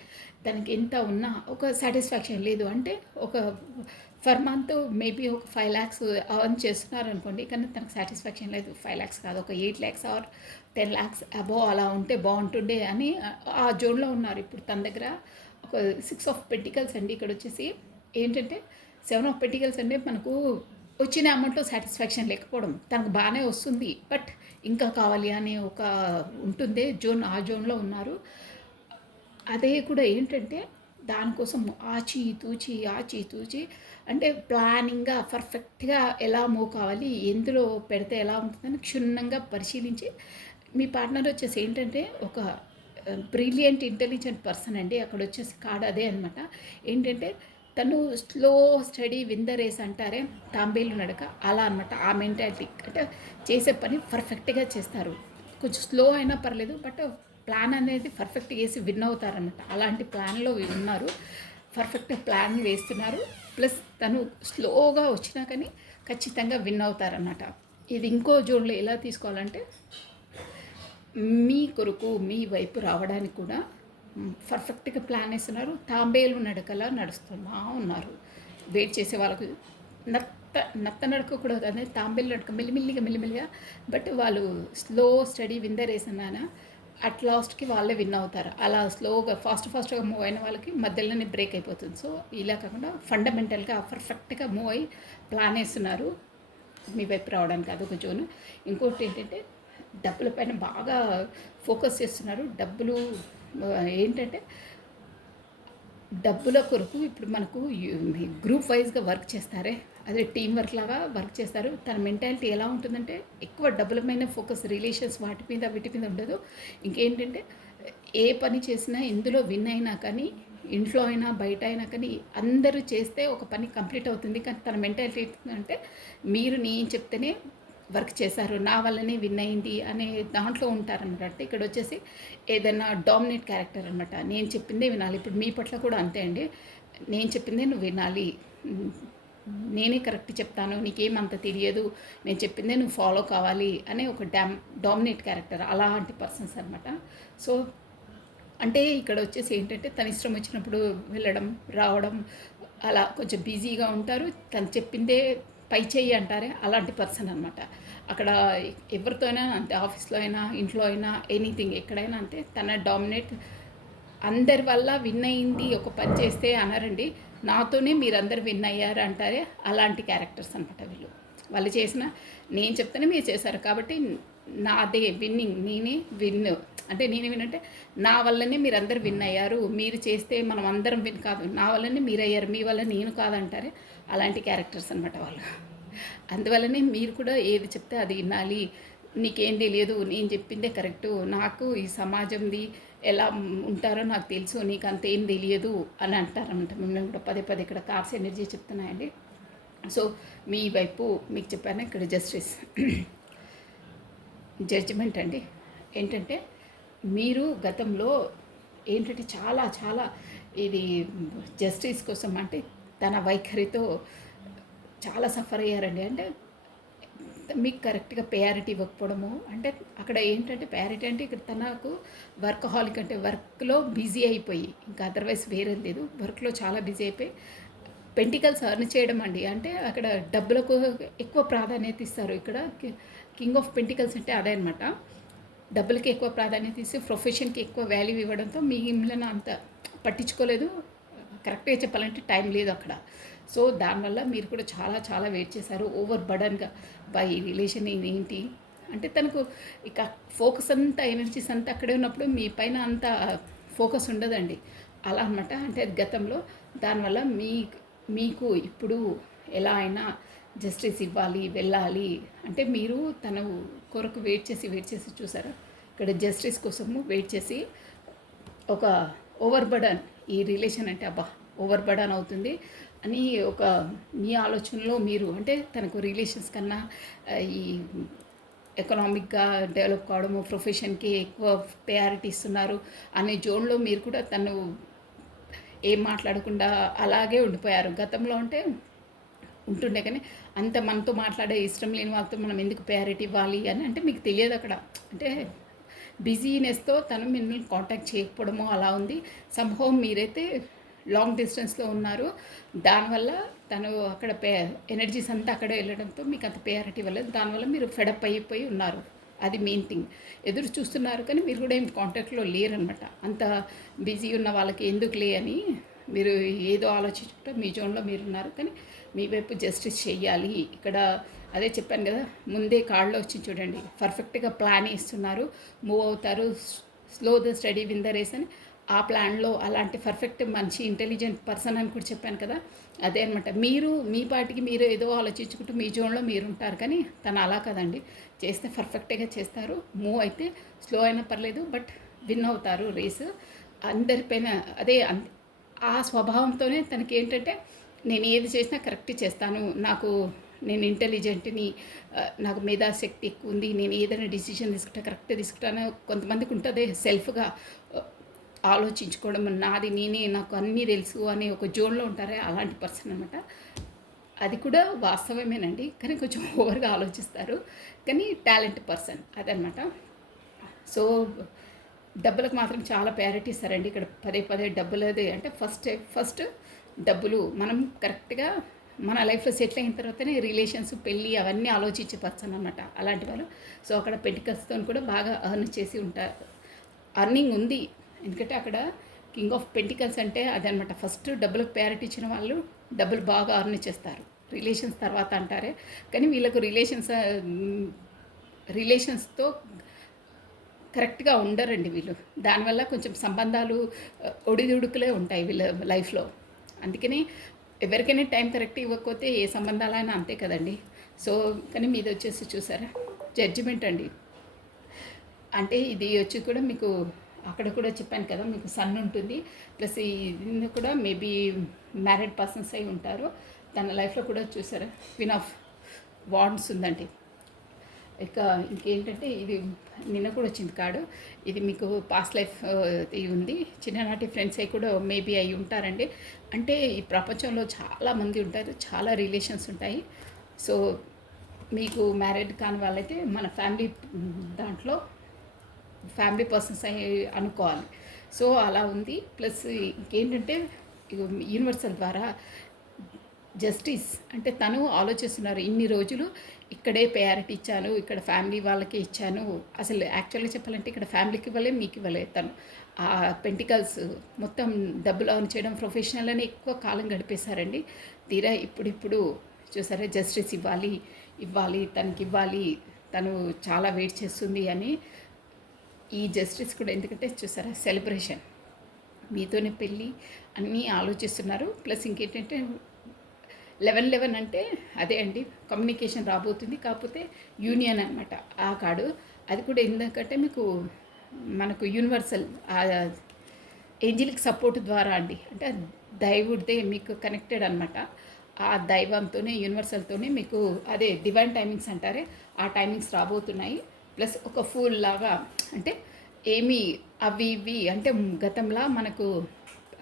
తనకి ఎంత ఉన్నా ఒక సాటిస్ఫాక్షన్ లేదు. అంటే ఒక ఫర్ మంత్ మేబీ ఒక 5 lakhs అర్న్ చేస్తున్నారు అనుకోండి, కానీ తనకు సాటిస్ఫాక్షన్ లేదు. 5 lakhs కాదు, ఒక 8 lakhs ఆర్ 10 lakhs అబోవ్ అలా ఉంటే బాగుంటుండే అని ఆ జోన్లో ఉన్నారు. ఇప్పుడు తన దగ్గర ఒక 6 ఆఫ్ పెంటికల్స్ అండి. ఇక్కడ వచ్చేసి ఏంటంటే 7 ఆఫ్ పెంటికల్స్ అంటే మనకు వచ్చిన అమౌంట్లో సాటిస్ఫాక్షన్ లేకపోవడం. తనకు బాగానే వస్తుంది, బట్ ఇంకా కావాలి అని ఒక ఉంటుంది జోన్, ఆ జోన్లో ఉన్నారు. అదే కూడా ఏంటంటే దానికోసం ఆచి తూచి అంటే ప్లానింగ్గా పర్ఫెక్ట్గా ఎలా మూవ్ కావాలి, ఎందులో పెడితే ఎలా ఉంటుందని క్షుణ్ణంగా పరిశీలించి. మీ పార్ట్నర్ వచ్చేసి ఏంటంటే ఒక బ్రిలియంట్ ఇంటెలిజెంట్ పర్సన్ అండి. అక్కడ వచ్చేసి కార్డ్ అదే అనమాట. ఏంటంటే తను slow steady win the race అంటారే, తాంబేలు నడక అలా అనమాట. ఆ మెంటాలిటీ అంటే చేసే పని పర్ఫెక్ట్గా చేస్తారు. కొంచెం స్లో అయినా పర్లేదు, బట్ ప్లాన్ అనేది పర్ఫెక్ట్గా వేసి విన్ అవుతారన్నమాట. అలాంటి ప్లాన్లో ఉన్నారు, పర్ఫెక్ట్ ప్లాన్ వేస్తున్నారు. ప్లస్ తను స్లోగా వచ్చినా కానీ ఖచ్చితంగా విన్ అవుతారన్నమాట. ఇది ఇంకో జోన్లో ఎలా తీసుకోవాలంటే మీ కొరకు మీ వైపు రావడానికి కూడా పర్ఫెక్ట్గా ప్లాన్ వేస్తున్నారు. తాంబేలు నడకలా నడుస్తున్నా ఉన్నారు. వెయిట్ చేసే వాళ్ళకు నత్త నడక కూడా అదే తాంబేలు నడక, మెల్లిమెల్లిగా. బట్ వాళ్ళు slow steady win the race అన్నానా, అట్ లాస్ట్కి వాళ్ళే విన్ అవుతారు. అలా స్లోగా ఫాస్ట్గా మూవ్ అయిన వాళ్ళకి మధ్యలోనే బ్రేక్ అయిపోతుంది. సో ఇలా కాకుండా ఫండమెంటల్గా పర్ఫెక్ట్గా మూవ్ అయ్యి ప్లాన్ వేస్తున్నారు మీ వైపు రావడానికి. అదొక జోన్. ఇంకోటి ఏంటంటే డబ్బుల పైన బాగా ఫోకస్ చేస్తున్నారు. డబ్బులు ఏంటంటే డబ్బుల కొరకు ఇప్పుడు మనకు గ్రూప్ వైజ్గా వర్క్ చేస్తారే, అదే టీం వర్క్ లాగా వర్క్ చేస్తారు. తన మెంటాలిటీ ఎలా ఉంటుందంటే ఎక్కువ డబ్బుల మీద ఫోకస్, రిలేషన్స్ వాటి మీద వీటి మీద ఉండదు. ఇంకేంటంటే ఏ పని చేసినా ఇందులో విన్ అయినా కానీ, ఇంట్లో అయినా బయట అయినా కానీ అందరూ చేస్తే ఒక పని కంప్లీట్ అవుతుంది. కానీ తన మెంటాలిటీ ఏంటంటే మీరు నేను చెప్తేనే వర్క్ చేశారు, నా వల్లనే విన్ అయింది అనే దాంట్లో ఉంటారనమాట. అంటే ఇక్కడ వచ్చేసి ఏదైనా డామినేట్ క్యారెక్టర్ అనమాట. నేను చెప్పిందే వినాలి. ఇప్పుడు మీ పట్ల కూడా అంతే అండి. నేను చెప్పిందే నువ్వు వినాలి, నేనే కరెక్ట్ చెప్తాను, నీకేమంత తెలియదు, నేను చెప్పిందే నువ్వు ఫాలో కావాలి అనే ఒక డామినేట్ క్యారెక్టర్, అలాంటి పర్సన్స్ అనమాట. సో అంటే ఇక్కడ వచ్చేసి ఏంటంటే తన ఇష్టం వచ్చినప్పుడు వెళ్ళడం రావడం, అలా కొంచెం బిజీగా ఉంటారు. తను చెప్పిందే పై చెయ్యి అంటారే, అలాంటి పర్సన్ అనమాట. అక్కడ ఎవరితో అయినా అంతే, ఆఫీస్లో అయినా ఇంట్లో అయినా ఎనీథింగ్ ఎక్కడైనా అంతే. తన డామినేట్, అందరి వల్ల విన్ అయింది ఒక పని చేస్తే అనరండి, నాతోనే మీరందరు విన్ అయ్యారు అంటారే, అలాంటి క్యారెక్టర్స్ అనమాట వీళ్ళు. వాళ్ళు చేసిన, నేను చెప్తేనే మీరు చేశారు కాబట్టి నాదే విన్నింగ్, నేనే విన్. అంటే నేనే విన్ అంటే నా వల్లనే మీరు అందరు విన్ అయ్యారు, మీరు చేస్తే మనం అందరం విన్ కాదు, నా వల్లనే మీరు అయ్యారు, మీ వల్ల నేను కాదంటారే, అలాంటి క్యారెక్టర్స్ అనమాట వాళ్ళు. అందువల్లనే మీరు కూడా ఏది చెప్తే అది వినాలి, నీకేం తెలియదు, నేను చెప్పిందే కరెక్టు, నాకు ఈ సమాజంది ఎలా ఉంటారో నాకు తెలుసు, నీకు అంతేం తెలియదు అని అంటారనమాట. మిమ్మల్ని కూడా పదే పదే ఇక్కడ కార్స్ ఎనర్జీ చెప్తున్నాయండి. సో మీ వైపు మీకు చెప్పాను ఇక్కడ జస్టిస్ జడ్జిమెంట్ అండి. ఏంటంటే మీరు గతంలో ఏంటంటే చాలా చాలా ఇది జస్టిస్ కోసం అంటే తన వైఖరితో చాలా సఫర్ అయ్యారండి. అంటే మీకు కరెక్ట్గా ప్రయారిటీ ఇవ్వకపోవడము, అంటే అక్కడ ఏంటంటే ప్రయారిటీ అంటే ఇక్కడ తనకు వర్కహాలిక్, అంటే వర్క్లో బిజీ అయిపోయి, ఇంకా అదర్వైజ్ వేరే లేదు, వర్క్లో చాలా బిజీ అయిపోయి పెంటికల్స్ అర్న్ చేయడం అండి. అంటే అక్కడ డబ్బులకు ఎక్కువ ప్రాధాన్యత ఇస్తారు. ఇక్కడ కింగ్ ఆఫ్ పెంటికల్స్ అంటే అదే అనమాట. డబ్బులకి ఎక్కువ ప్రాధాన్యత ఇస్తే ప్రొఫెషన్కి ఎక్కువ వాల్యూ ఇవ్వడంతో మిమ్మల్ని అంత పట్టించుకోలేదు. కరెక్ట్గా చెప్పాలంటే టైం లేదు అక్కడ. సో దానివల్ల మీరు కూడా చాలా చాలా వెయిట్ చేశారు, ఓవర్ బర్డన్గా బై రిలేషన్ ఏంటి అంటే తనకు ఇక ఫోకస్ అంతా, ఎనర్జీస్ అంతా అక్కడే ఉన్నప్పుడు మీ పైన అంత ఫోకస్ ఉండదండి. అలా అనమాట. అంటే అది గతంలో. దానివల్ల మీకు ఇప్పుడు ఎలా అయినా జస్టిస్ ఇవ్వాలి, వెళ్ళాలి అంటే మీరు తన కొరకు వెయిట్ చేసి చూసారా, ఇక్కడ జస్టిస్ కోసము వెయిట్ చేసి ఒక ఓవర్ బర్డన్, ఈ రిలేషన్ అంటే అబ్బా ఓవర్ బర్డన్ అవుతుంది అని ఒక మీ ఆలోచనలో మీరు, అంటే తనకు రిలేషన్స్ కన్నా ఈ ఎకనామిక్గా డెవలప్ కావడము, ప్రొఫెషన్కి ఎక్కువ ప్రయారిటీ ఇస్తున్నారు అనే జోన్లో మీరు కూడా తను ఏం మాట్లాడకుండా అలాగే ఉండిపోయారు. గతంలో అంటే ఉంటుండే, కానీ అంత మనతో మాట్లాడే ఇష్టం లేని వాళ్ళతో మనం ఎందుకు ప్రయారిటీ ఇవ్వాలి అని అంటే మీకు తెలియదు అక్కడ. అంటే బిజీనెస్తో తను మిమ్మల్ని కాంటాక్ట్ చేయకపోవడము అలా ఉంది. సంహోం మీరైతే లాంగ్ డిస్టెన్స్లో ఉన్నారు, దానివల్ల తను అక్కడ ఎనర్జీస్ అంతా అక్కడే వెళ్ళడంతో మీకు అంత ప్రయారిటీ ఇవ్వలేదు. దానివల్ల మీరు ఫెడప్ అయిపోయి ఉన్నారు. అది మెయిన్ థింగ్. ఎదురు చూస్తున్నారు కానీ మీరు కూడా ఏం కాంటాక్ట్లో లేరనమాట. అంత బిజీ ఉన్న వాళ్ళకి ఎందుకులే అని మీరు ఏదో ఆలోచించుకుంటే మీ జోన్లో మీరున్నారు. కానీ మీ వైపు జస్టిస్ చెయ్యాలి. ఇక్కడ అదే చెప్పాను కదా, ముందే కాళ్ళలో వచ్చి చూడండి, పర్ఫెక్ట్గా ప్లాన్ ఇస్తున్నారు, మూవ్ అవుతారు, slow the steady win the race అని. ఆ ప్లాన్లో అలాంటి పర్ఫెక్ట్ మంచి ఇంటెలిజెంట్ పర్సన్ అని కూడా చెప్పాను కదా, అదే అనమాట. మీరు మీ పాటికి మీరు ఏదో ఆలోచించుకుంటూ మీ జోన్లో మీరు ఉంటారు, కానీ తను అలా కదండి. చేస్తే పర్ఫెక్ట్గా చేస్తారు, మూవ్ అయితే స్లో అయినా పర్లేదు, బట్ విన్ అవుతారు రేసు అందరిపైన. అదే ఆ స్వభావంతోనే తనకి ఏంటంటే నేను ఏది చేసినా కరెక్ట్ చేస్తాను, నేను ఇంటెలిజెంట్ని, నాకు మేధాశక్తి ఎక్కువ ఉంది, నేను ఏదైనా డిసిషన్ తీసుకుంటా కరెక్ట్గా తీసుకుంటాను. కొంతమందికి ఉంటుంది సెల్ఫ్గా ఆలోచించుకోవడం, నేనే నాకు అన్నీ తెలుసు అనే ఒక జోన్లో ఉంటారే, అలాంటి పర్సన్ అనమాట. అది కూడా వాస్తవమేనండి, కానీ కొంచెం ఓవర్గా ఆలోచిస్తారు, కానీ టాలెంట్ పర్సన్ అదనమాట. సో డబ్బులకు మాత్రం చాలా ప్రయారిటీ ఇస్తారండి ఇక్కడ. పదే పదే డబ్బులదే అంటే ఫస్ట్ డబ్బులు మనం కరెక్ట్గా మన లైఫ్లో సెటిల్ అయిన తర్వాతనే రిలేషన్స్, పెళ్ళి అవన్నీ ఆలోచించే పర్సన్ అనమాట అలాంటి వాళ్ళు. సో అక్కడ పెంటికల్స్తో కూడా బాగా అర్న్ చేసి ఉంటారు, అర్నింగ్ ఉంది. ఎందుకంటే అక్కడ కింగ్ ఆఫ్ పెంటికల్స్ అంటే అదనమాట. ఫస్ట్ డబ్బులకు ప్రయారిటీ ఇచ్చిన వాళ్ళు డబ్బులు బాగా అర్న్ చేస్తారు, రిలేషన్స్ తర్వాత అంటారే. కానీ వీళ్ళకు రిలేషన్స్తో కరెక్ట్గా ఉండరండి వీళ్ళు. దానివల్ల కొంచెం సంబంధాలు ఒడిదుడుకులే ఉంటాయి వీళ్ళ లైఫ్లో. అందుకని ఎవరికైనా టైం కరెక్ట్ ఇవ్వకపోతే ఏ సంబంధాలైనా అంతే కదండి. సో కానీ మీది వచ్చేసి చూసారా జడ్జిమెంట్ అండి. అంటే ఇది వచ్చి కూడా మీకు అక్కడ కూడా చెప్పాను కదా, మీకు సన్ ఉంటుంది, ప్లస్ ఇది కూడా మేబీ మ్యారీడ్ పర్సన్స్ అయి ఉంటారు. తన లైఫ్లో కూడా చూసారా క్వీన్ ఆఫ్ వాండ్స్ ఉందండి. ఇక ఇంకేంటంటే ఇది నిన్న కూడా వచ్చింది కార్డు. ఇది మీకు పాస్ట్ లైఫ్ ఇది ఉంది. చిన్ననాటి ఫ్రెండ్స్ అయి కూడా మేబీ అయి ఉంటారండి. అంటే ఈ ప్రపంచంలో చాలామంది ఉంటారు, చాలా రిలేషన్స్ ఉంటాయి. సో మీకు మ్యారీడ్ కాని వాళ్ళైతే మన ఫ్యామిలీ దాంట్లో ఫ్యామిలీ పర్సన్స్ అయి అనుకోవాలి. సో అలా ఉంది. ప్లస్ ఇంకేంటంటే యూనివర్సల్ ద్వారా జస్టిస్ అంటే తను ఆలోచిస్తున్నారు, ఇన్ని రోజులు ఇక్కడే ప్రయారిటీ ఇచ్చాను, ఇక్కడ ఫ్యామిలీ వాళ్ళకి ఇచ్చాను. అసలు యాక్చువల్గా చెప్పాలంటే ఇక్కడ ఫ్యామిలీకి ఇవ్వలే, మీకు ఇవ్వలే. తను ఆ పెంటికల్స్ మొత్తం డబ్బులు ఆన్ చేయడం ప్రొఫెషనల్ అని ఎక్కువ కాలం గడిపేశారండి. తీరా ఇప్పుడు చూసారా జస్టిస్ ఇవ్వాలి తనకి ఇవ్వాలి, తను చాలా వెయిట్ చేస్తుంది అని. ఈ జస్టిస్ కూడా ఎందుకంటే చూసారా సెలబ్రేషన్, మీతోనే పెళ్ళి అన్నీ ఆలోచిస్తున్నారు. ప్లస్ ఇంకేంటంటే 11 అంటే అదే అండి, కమ్యూనికేషన్ రాబోతుంది. కాకపోతే యూనియన్ అనమాట ఆ కార్డు. అది కూడా ఎందుకంటే మీకు మనకు యూనివర్సల్ ఏంజిలిక్ సపోర్ట్ ద్వారా అండి, అంటే దైవుడిదే మీకు కనెక్టెడ్ అనమాట. ఆ దైవంతోనే యూనివర్సల్తోనే మీకు అదే డివైన్ టైమింగ్స్ అంటారే ఆ టైమింగ్స్ రాబోతున్నాయి. ప్లస్ ఒక ఫూల్ లాగా అంటే ఏమి అవి ఇవి అంటే గతంలా మనకు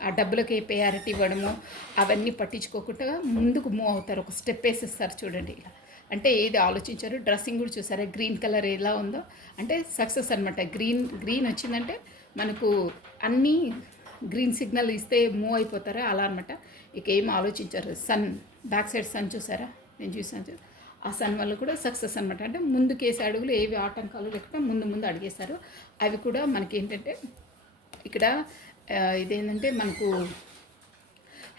ఆ డబ్బులకి ప్రయారిటీ ఇవ్వడము అవన్నీ పట్టించుకోకుండా ముందుకు మూవ్ అవుతారు, ఒక స్టెప్ వేసేస్తారు చూడండి. ఇలా అంటే ఏది ఆలోచించారు. డ్రెస్సింగ్ కూడా చూసారా గ్రీన్ కలర్ ఎలా ఉందో, అంటే సక్సెస్ అనమాట. గ్రీన్ వచ్చిందంటే మనకు అన్నీ గ్రీన్ సిగ్నల్ ఇస్తే మూవ్ అయిపోతారా అలా అనమాట. ఇక ఏం ఆలోచించారు. సన్ బ్యాక్ సైడ్ సన్ చూసారా, నేను చూసాను. ఆ సన్ వల్ల కూడా సక్సెస్ అనమాట. అంటే ముందుకేసే అడుగులు ఏవి ఆటంకాలు లేకుండా ముందు అడిగేశారు. అవి కూడా మనకి ఏంటంటే ఇక్కడ ఇదేంటంటే మనకు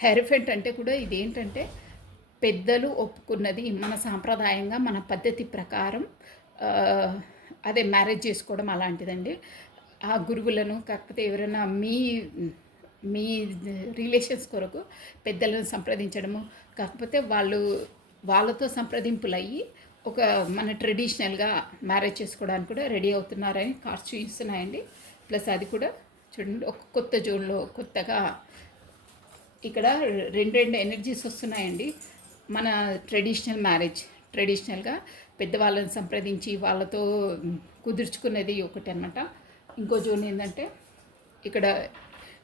హెరిఫెంట్ అంటే కూడా ఇదేంటంటే పెద్దలు ఒప్పుకున్నది, మన సాంప్రదాయంగా మన పద్ధతి ప్రకారం అదే మ్యారేజ్ చేసుకోవడం అలాంటిదండి. ఆ గురువులను కాకపోతే ఎవరైనా మీ రిలేషన్స్ కొరకు పెద్దలను సంప్రదించడము, కాకపోతే వాళ్ళతో సంప్రదింపులు అయ్యి ఒక మన ట్రెడిషనల్గా మ్యారేజ్ చేసుకోవడానికి కూడా రెడీ అవుతున్నారని కార్డ్స్ చూపిస్తున్నాయండి. ప్లస్ అది కూడా చూడండి ఒక కొత్త జోన్లో కొత్తగా ఇక్కడ రెండు ఎనర్జీస్ వస్తున్నాయండి. మన ట్రెడిషనల్ మ్యారేజ్ ట్రెడిషనల్గా పెద్దవాళ్ళని సంప్రదించి వాళ్ళతో కుదుర్చుకునేది ఒకటి అనమాట. ఇంకో జోన్ ఏంటంటే ఇక్కడ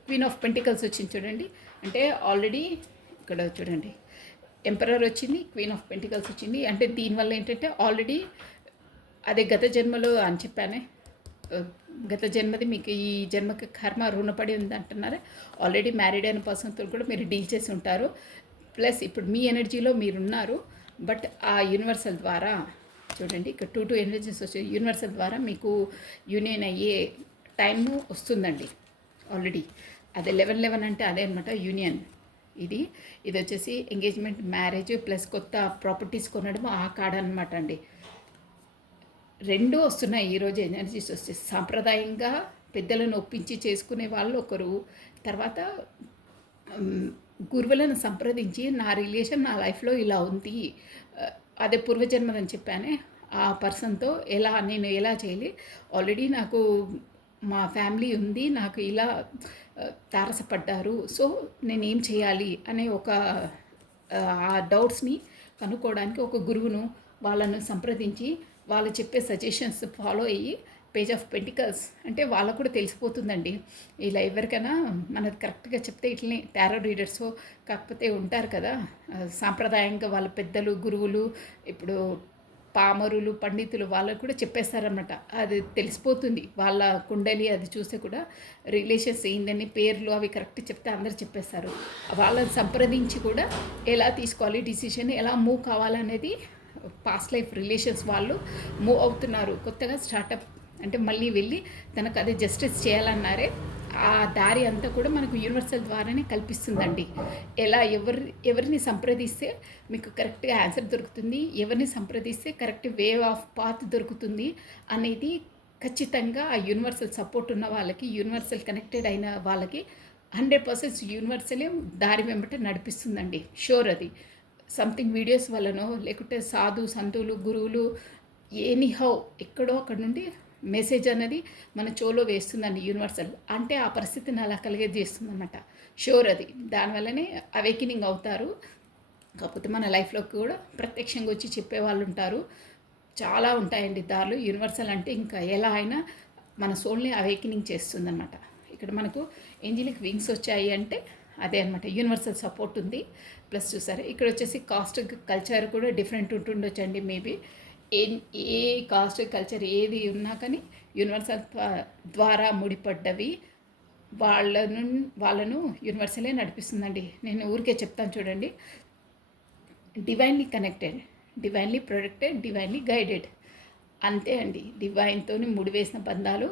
క్వీన్ ఆఫ్ పెంటికల్స్ వచ్చింది చూడండి. అంటే ఆల్రెడీ ఇక్కడ చూడండి ఎంపరర్ వచ్చింది, క్వీన్ ఆఫ్ పెంటికల్స్ వచ్చింది. అంటే దీనివల్ల ఏంటంటే ఆల్రెడీ అదే గత జన్మలో అని చెప్పానే, గత జన్మది మీకు ఈ జన్మకి కర్మ రుణపడి ఉంది అంటున్నారా. ఆల్రెడీ మ్యారీడ్ అయిన పర్సన్తో కూడా మీరు డీల్ చేసి ఉంటారు. ప్లస్ ఇప్పుడు మీ ఎనర్జీలో మీరున్నారు. బట్ ఆ యూనివర్సల్ ద్వారా చూడండి ఇక్కడ టూ ఎనర్జీస్ వచ్చాయి. యూనివర్సల్ ద్వారా మీకు యూనియన్ అయ్యే టైము వస్తుందండి ఆల్రెడీ. అదే 11 అంటే అదే అనమాట యూనియన్. ఇది వచ్చేసి ఎంగేజ్మెంట్, మ్యారేజ్ ప్లస్ కొత్త ప్రాపర్టీస్ కొనడం ఆ కార్డ్ అనమాట అండి. రెండు వస్తున్నాయి ఈరోజు ఎనర్జీస్ వస్తాయి. సాంప్రదాయంగా పెద్దలను ఒప్పించి చేసుకునే వాళ్ళు ఒకరు, తర్వాత గురువులను సంప్రదించి నా రిలేషన్ నా లైఫ్లో ఇలా ఉంది, అదే పూర్వజన్మదని చెప్పానే ఆ పర్సన్తో నేను ఎలా చేయాలి, ఆల్రెడీ నాకు మా ఫ్యామిలీ ఉంది, నాకు ఇలా తారసపడ్డారు, సో నేనేం చేయాలి అనే ఒక ఆ డౌట్స్ని కనుక్కోవడానికి ఒక గురువును వాళ్ళను సంప్రదించి వాళ్ళు చెప్పే సజెషన్స్ ఫాలో అయ్యి పేజ్ ఆఫ్ పెంటికల్స్ అంటే వాళ్ళకు కూడా తెలిసిపోతుందండి. ఇలా ఎవరికైనా మనది కరెక్ట్గా చెప్తే ఇట్లనే టారో రీడర్స్ కాకపోతే ఉంటారు కదా సాంప్రదాయంగా వాళ్ళ పెద్దలు గురువులు, ఇప్పుడు పామరులు పండితులు వాళ్ళకు కూడా చెప్పేస్తారనమాట. అది తెలిసిపోతుంది వాళ్ళ కుండలి అది చూస్తే కూడా రిలేషన్స్ ఏందని పేర్లు అవి కరెక్ట్ చెప్తే అందరు చెప్పేస్తారు. వాళ్ళని సంప్రదించి కూడా ఎలా తీసుకోవాలి డిసిషన్, ఎలా మూవ్ కావాలనేది పాస్ట్ లైఫ్ రిలేషన్స్ వాళ్ళు మూవ్ అవుతున్నారు. కొత్తగా స్టార్టప్ అంటే మళ్ళీ వెళ్ళి తనకు అదే జస్టిస్ చేయాలన్నారే ఆ దారి అంతా కూడా మనకు యూనివర్సల్ ద్వారానే కల్పిస్తుందండి. ఎలా ఎవరిని సంప్రదిస్తే మీకు కరెక్ట్గా ఆన్సర్ దొరుకుతుంది, ఎవరిని సంప్రదిస్తే కరెక్ట్ వే ఆఫ్ పాత్ దొరుకుతుంది అనేది ఖచ్చితంగా ఆ యూనివర్సల్ సపోర్ట్ ఉన్న వాళ్ళకి, యూనివర్సల్ కనెక్టెడ్ అయిన వాళ్ళకి 100% యూనివర్సలే దారి వెంబట నడిపిస్తుందండి. షూర్ అది. సంథింగ్ వీడియోస్ వల్లనో, లేకుంటే సంతులు, గురువులు ఎనీహౌ ఎక్కడో అక్కడ నుండి మెసేజ్ అనేది మన చెవులో వేస్తుందండి యూనివర్సల్. అంటే ఆ పరిస్థితిని అలా కలిగజేస్తుందనమాట. షూర్ అది. దానివల్లనే అవేకెనింగ్ అవుతారు. కాకపోతే మన లైఫ్‌లోకి కూడా ప్రత్యక్షంగా వచ్చి చెప్పేవాళ్ళు ఉంటారు. చాలా ఉంటాయండి దారులు. యూనివర్సల్ అంటే ఇంకా ఎలా అయినా మన సోల్‌ని అవేకెనింగ్ చేస్తుందనమాట. ఇక్కడ మనకు ఏంజిలిక్ వింగ్స్ వచ్చాయి అంటే అదే అనమాట. యూనివర్సల్ సపోర్ట్ ఉంది. ప్లస్ చూసారా ఇక్కడ వచ్చేసి కాస్ట్ కల్చర్ కూడా డిఫరెంట్ ఉంటుండొచ్చండి మేబీ. ఏ ఏ కాస్ట్ కల్చర్ ఏది ఉన్నా కానీ యూనివర్సల్ ద్వారా ముడిపడ్డవి వాళ్ళను యూనివర్సలే నడిపిస్తుందండి. నేను ఊరికే చెప్తాను చూడండి. Divinely connected, divinely protected, divinely guided. అంతే అండి. డివైన్తోని ముడివేసిన బంధాలు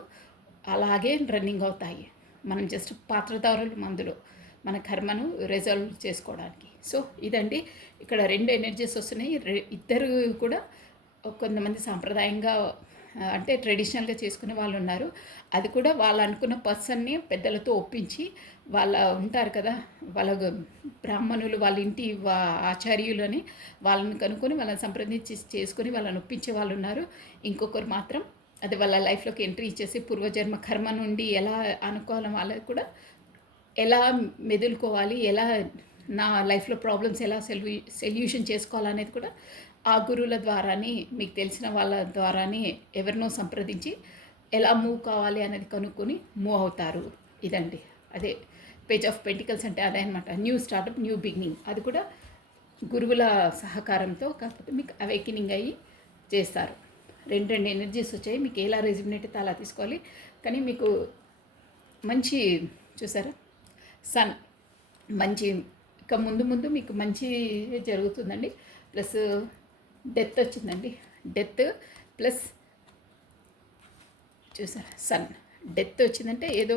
అలాగే రన్నింగ్ అవుతాయి. మనం జస్ట్ పాత్రదారులు మందులో మన కర్మను రిజాల్వ్ చేసుకోవడానికి. సో ఇదండి. ఇక్కడ 2 ఎనర్జీస్ వస్తున్నాయి. ఇద్దరు కూడా కొంతమంది సాంప్రదాయంగా అంటే ట్రెడిషనల్గా చేసుకునే వాళ్ళు ఉన్నారు. అది కూడా వాళ్ళు అనుకున్న పర్సన్ని పెద్దలతో ఒప్పించి వాళ్ళ ఉంటారు కదా, వాళ్ళ బ్రాహ్మణులు వాళ్ళ ఇంటి ఆచార్యులని వాళ్ళని కనుక్కొని వాళ్ళని సంప్రదించి చేసుకొని వాళ్ళని ఒప్పించే వాళ్ళు ఉన్నారు. ఇంకొకరు మాత్రం అది వాళ్ళ లైఫ్లోకి ఎంట్రీ ఇచ్చేసి పూర్వజన్మ కర్మ నుండి ఎలా అనుకోవాలి వాళ్ళకి కూడా ఎలా మెదులుకోవాలి, ఎలా నా లైఫ్లో ప్రాబ్లమ్స్ ఎలా సొల్యూషన్ చేసుకోవాలనేది కూడా ఆ గురువుల ద్వారానే, మీకు తెలిసిన వాళ్ళ ద్వారానే ఎవరినో సంప్రదించి ఎలా మూవ్ కావాలి అనేది కనుక్కొని మూవ్ అవుతారు. ఇదండి. అదే పేజ్ ఆఫ్ పెంటికల్స్ అంటే అదే అనమాట. New startup, new beginning. అది కూడా గురువుల సహకారంతో కాకపోతే మీకు అవేకెనింగ్ అయ్యి చేస్తారు. 2 ఎనర్జీస్ వచ్చాయి. మీకు ఎలా రెజిమినేట్ అయితే అలా తీసుకోవాలి. కానీ మీకు మంచి చూసారా సన్ మంచి ఇక ముందు ముందు మీకు మంచి జరుగుతుందండి. ప్లస్ డెత్ వచ్చిందండి. డెత్ ప్లస్ చూసారా సన్. డెత్ వచ్చిందంటే ఏదో